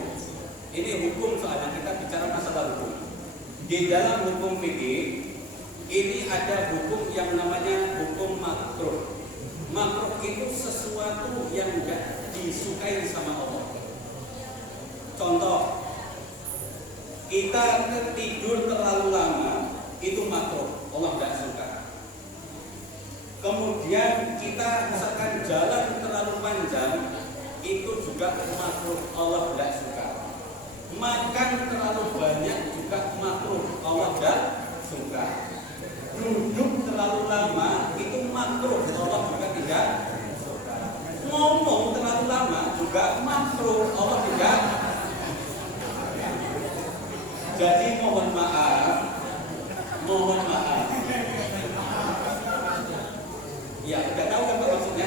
Ini hukum soalnya kita bicara masalah hukum. Di dalam hukum fikih ini ada hukum yang namanya hukum makruh. Makruh itu sesuatu yang tidak disukai sama Allah. Contoh, kita tidur terlalu lama itu makruh, Allah tidak suka. Kemudian kita misalkan jalan terlalu panjang itu juga makruh, Allah tidak suka. Makan terlalu banyak juga makruh, Allah tidak suka. Duduk terlalu lama itu makruh, Allah juga tidak suka. Ngomong terlalu lama juga makruh, Allah tidak. Jadi mohon maaf. Ya, udah tahu kan Pak maksudnya?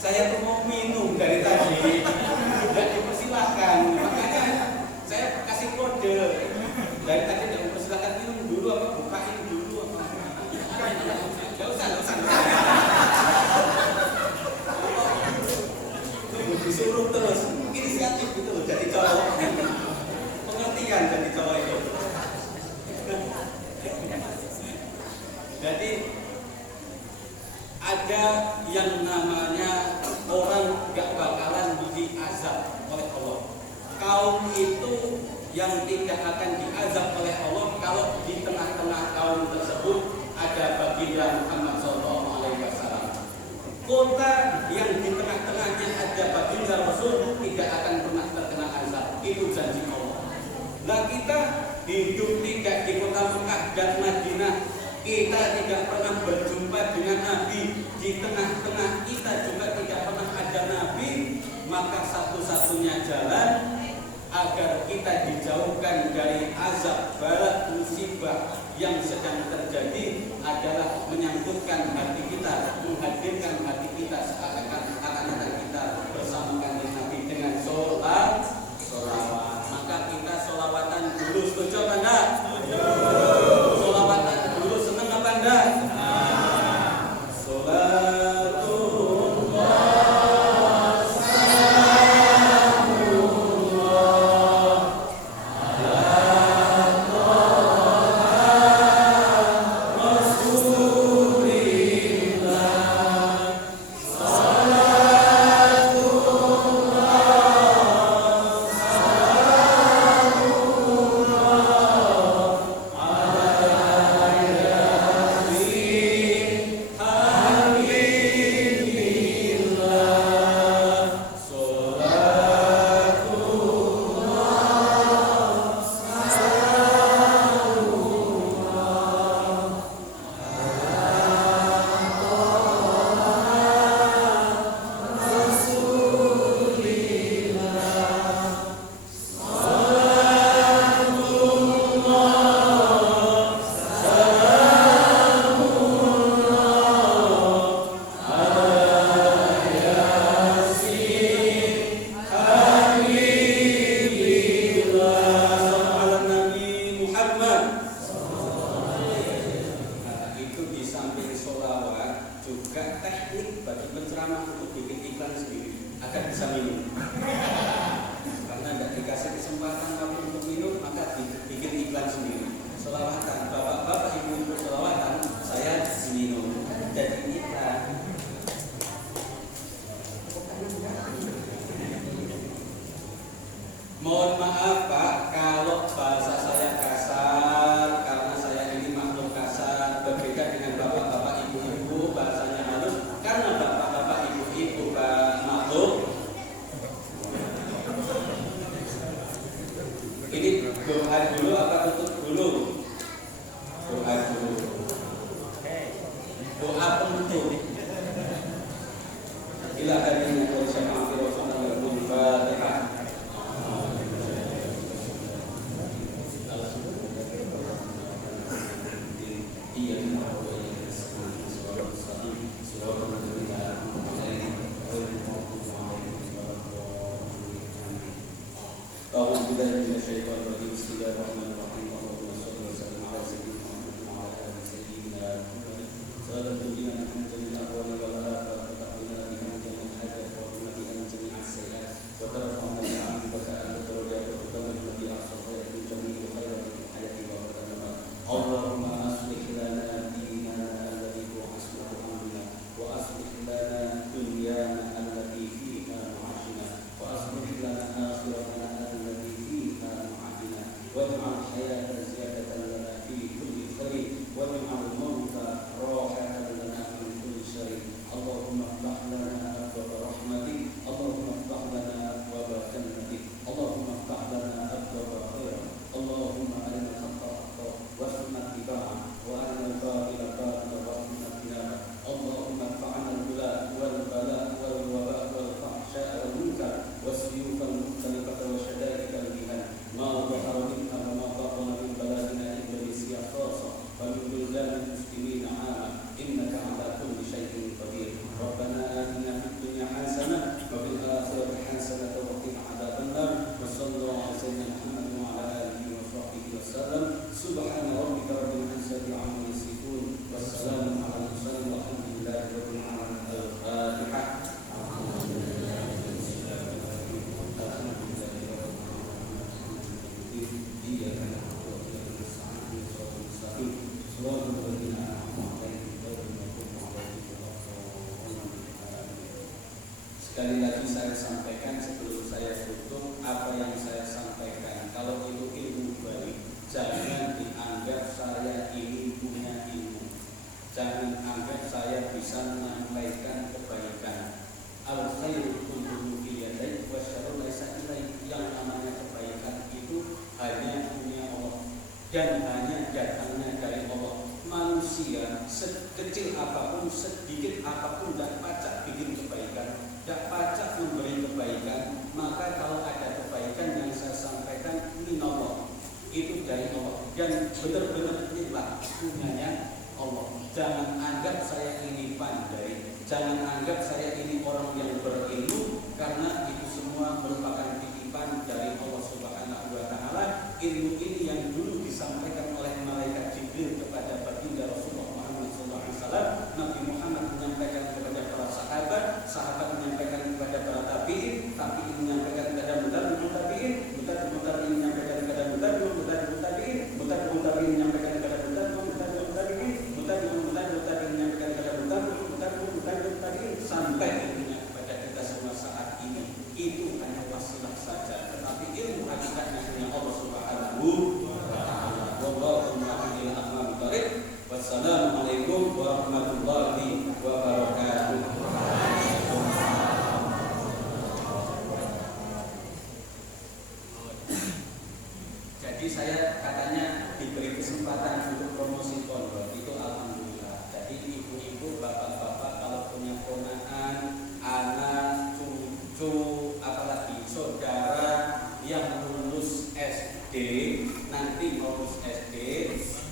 Saya tuh mau minum dari tadi, tidak dipersilahkan. Makanya saya kasih kode. Dari tadi tidak dipersilahkan minum dulu apa bukain dulu apa. Gak usah. Disuruh terus. Inisiatif gitu loh, jadi cowok. Pengertian jadi cowok itu. Jadi ada yang namanya orang gak bakalan diazab oleh Allah. Kaum itu yang tidak akan diazab oleh Allah kalau di tengah-tengah kaum tersebut ada baginda Muhammad SAW. Kota yang di tengah-tengahnya ada baginda Rasul tidak akan pernah terkena azab. Itu janji Allah. Nah kita hidup tidak di kota Mekah dan Madinah, kita tidak pernah berjumpa dengan Nabi, di tengah-tengah kita juga tidak pernah ada Nabi, maka satu-satunya jalan agar kita dijauhkan dari azab, bala, musibah yang sedang terjadi adalah menyangkutkan hati kita, menghadirkan hati kita seakan-akan kita bersama kanjeng Nabi dengan solawat. Maka kita solawatan dulu, setuju apa enggak? Solawatan dulu, seneng apa enggak? Mohon maaf Pak, kalau bahasa saya kasar, karena saya ini makhluk kasar, berbeda dengan bapak-bapak ibu-ibu, bahasanya halus, karena bapak-bapak ibu-ibu makhluk. Ini doa dulu apa tutup dulu? Doa dulu. Doa penutup. Ila hadirin wa syama'ati Rasulullah Al-Fatihah. Sekali lagi saya sampaikan sebelum saya tutup, apa yang saya sampaikan kalau itu ilmu baik, jangan dianggap saya ini punya ilmu, jangan anggap saya bisa menyampaikan kebaikan. Al khairu kulluhu fi yadayk wa syarru laysa ilaik. Yang namanya kebaikan itu hanya punya Allah. sekecil apapun, sedikit apapun, tidak pacak bikin kebaikan, tidak pacak memberi kebaikan, maka kalau ada kebaikan yang saya sampaikan minallah, itu dari Allah dan benar-benar inilah punyanya Allah. Jangan anggap saya ini pandai, jangan anggap saya ini orang yang berilmu, karena itu semua merupakan titipan dari Allah Subhanahu wa Ta'ala. Ilmu ini yang dulu disampaikan oleh malaikat Jibril kepada baginda Rasulullah Muhammad SAW, Nabi Muhammad menyampaikan kepada para sahabat, sahabat menyampaikan kepada para tabi'in, tabi'in menyampaikan kepada mutabi'in, tabi'in menyampaikan kepada mutabi'in, tabi'in menyampaikan kepada mutabi'in, menyampaikan kepada mutabi'in, sampai intinya kepada kita semua saat ini. Itu hanya wasilah saja, tetapi ilmu hakikatnya hanya Allah Subhanahu wa Ta'ala. Wallahu a'lam bishawab. Wassalamualaikum warahmatullahi wabarakatuh. Jadi saya katanya diberi kesempatan untuk promosi pondok, itu alhamdulillah. Jadi ibu-ibu, bapak-bapak kalau punya ponakan, anak, cucu, apalagi saudara yang lulus SD, nanti lulus SD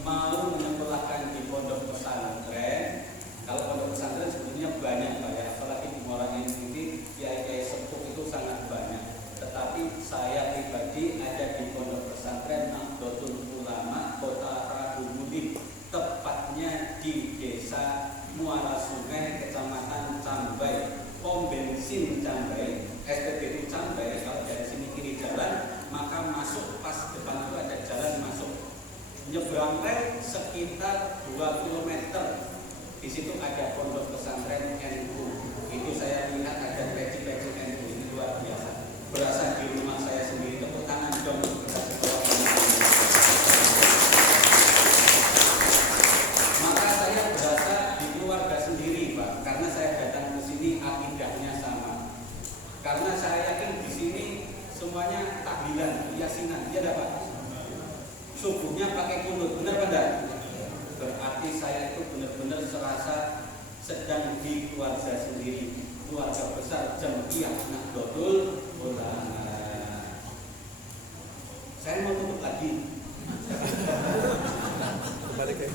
mau menyekolahkan di pondok pesantren. Kalau pondok pesantren sebetulnya banyak Pak ya, apalagi di Muara Enim ini kiai-kiai sepuh itu sangat banyak. Tetapi saya pribadi ada di pondok pesantren Nahdlatul Ulama Kota Rabu Mudi, tepatnya di Desa Muara Sungai, Kecamatan Cambai, pom bensin Cambai, SPBU Cambai. Kalau dari sini kiri jalan, maka masuk pas depan itu ada jalan masuk. Nyebrang rel sekitar 2 km. Di situ ada pondok pesantren NU. Itu saya lihat ada peci-peci NU, ini luar biasa. Berasa di rumah saya sendiri. Tepuk tangan dong. Maka saya berasa di keluarga sendiri, Pak, karena saya datang ke sini akidahnya sama. Karena saya yakin di sini semuanya tahlilan, yasinan, ya Pak. Subuhnya pakai kunut, benar benar. Berarti saya itu benar-benar serasa sedang di keluarga sendiri, keluarga besar Jamiah Nahdlatul Ulama. Saya mau tutup lagi.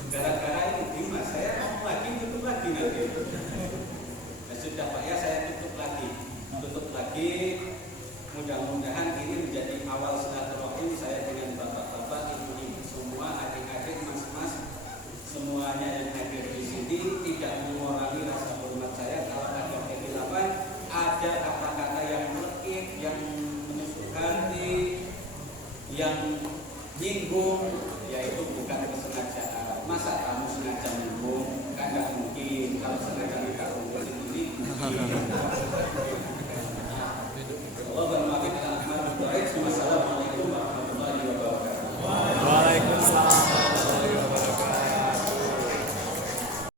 Gara-gara ini Dimas, saya mau lagi tutup lagi nanti. Ya sudah Pak ya, saya tutup lagi. Mudah-mudahan ini menjadi awal silaturahim saya dengan bapak-bapak, ibu-ibu semua, adik-adik, mas-mas, semuanya yang hadir di sini. Tidak mengurangi rasa hormat saya kalau ada kekhilafan, ada kata-kata yang melekit, yang menusuk hati, yang nyinggung, yaitu bukan kesengajaan. Masa kamu sengaja nyinggung? Kan nggak mungkin. Kalau sengaja minta rumput ini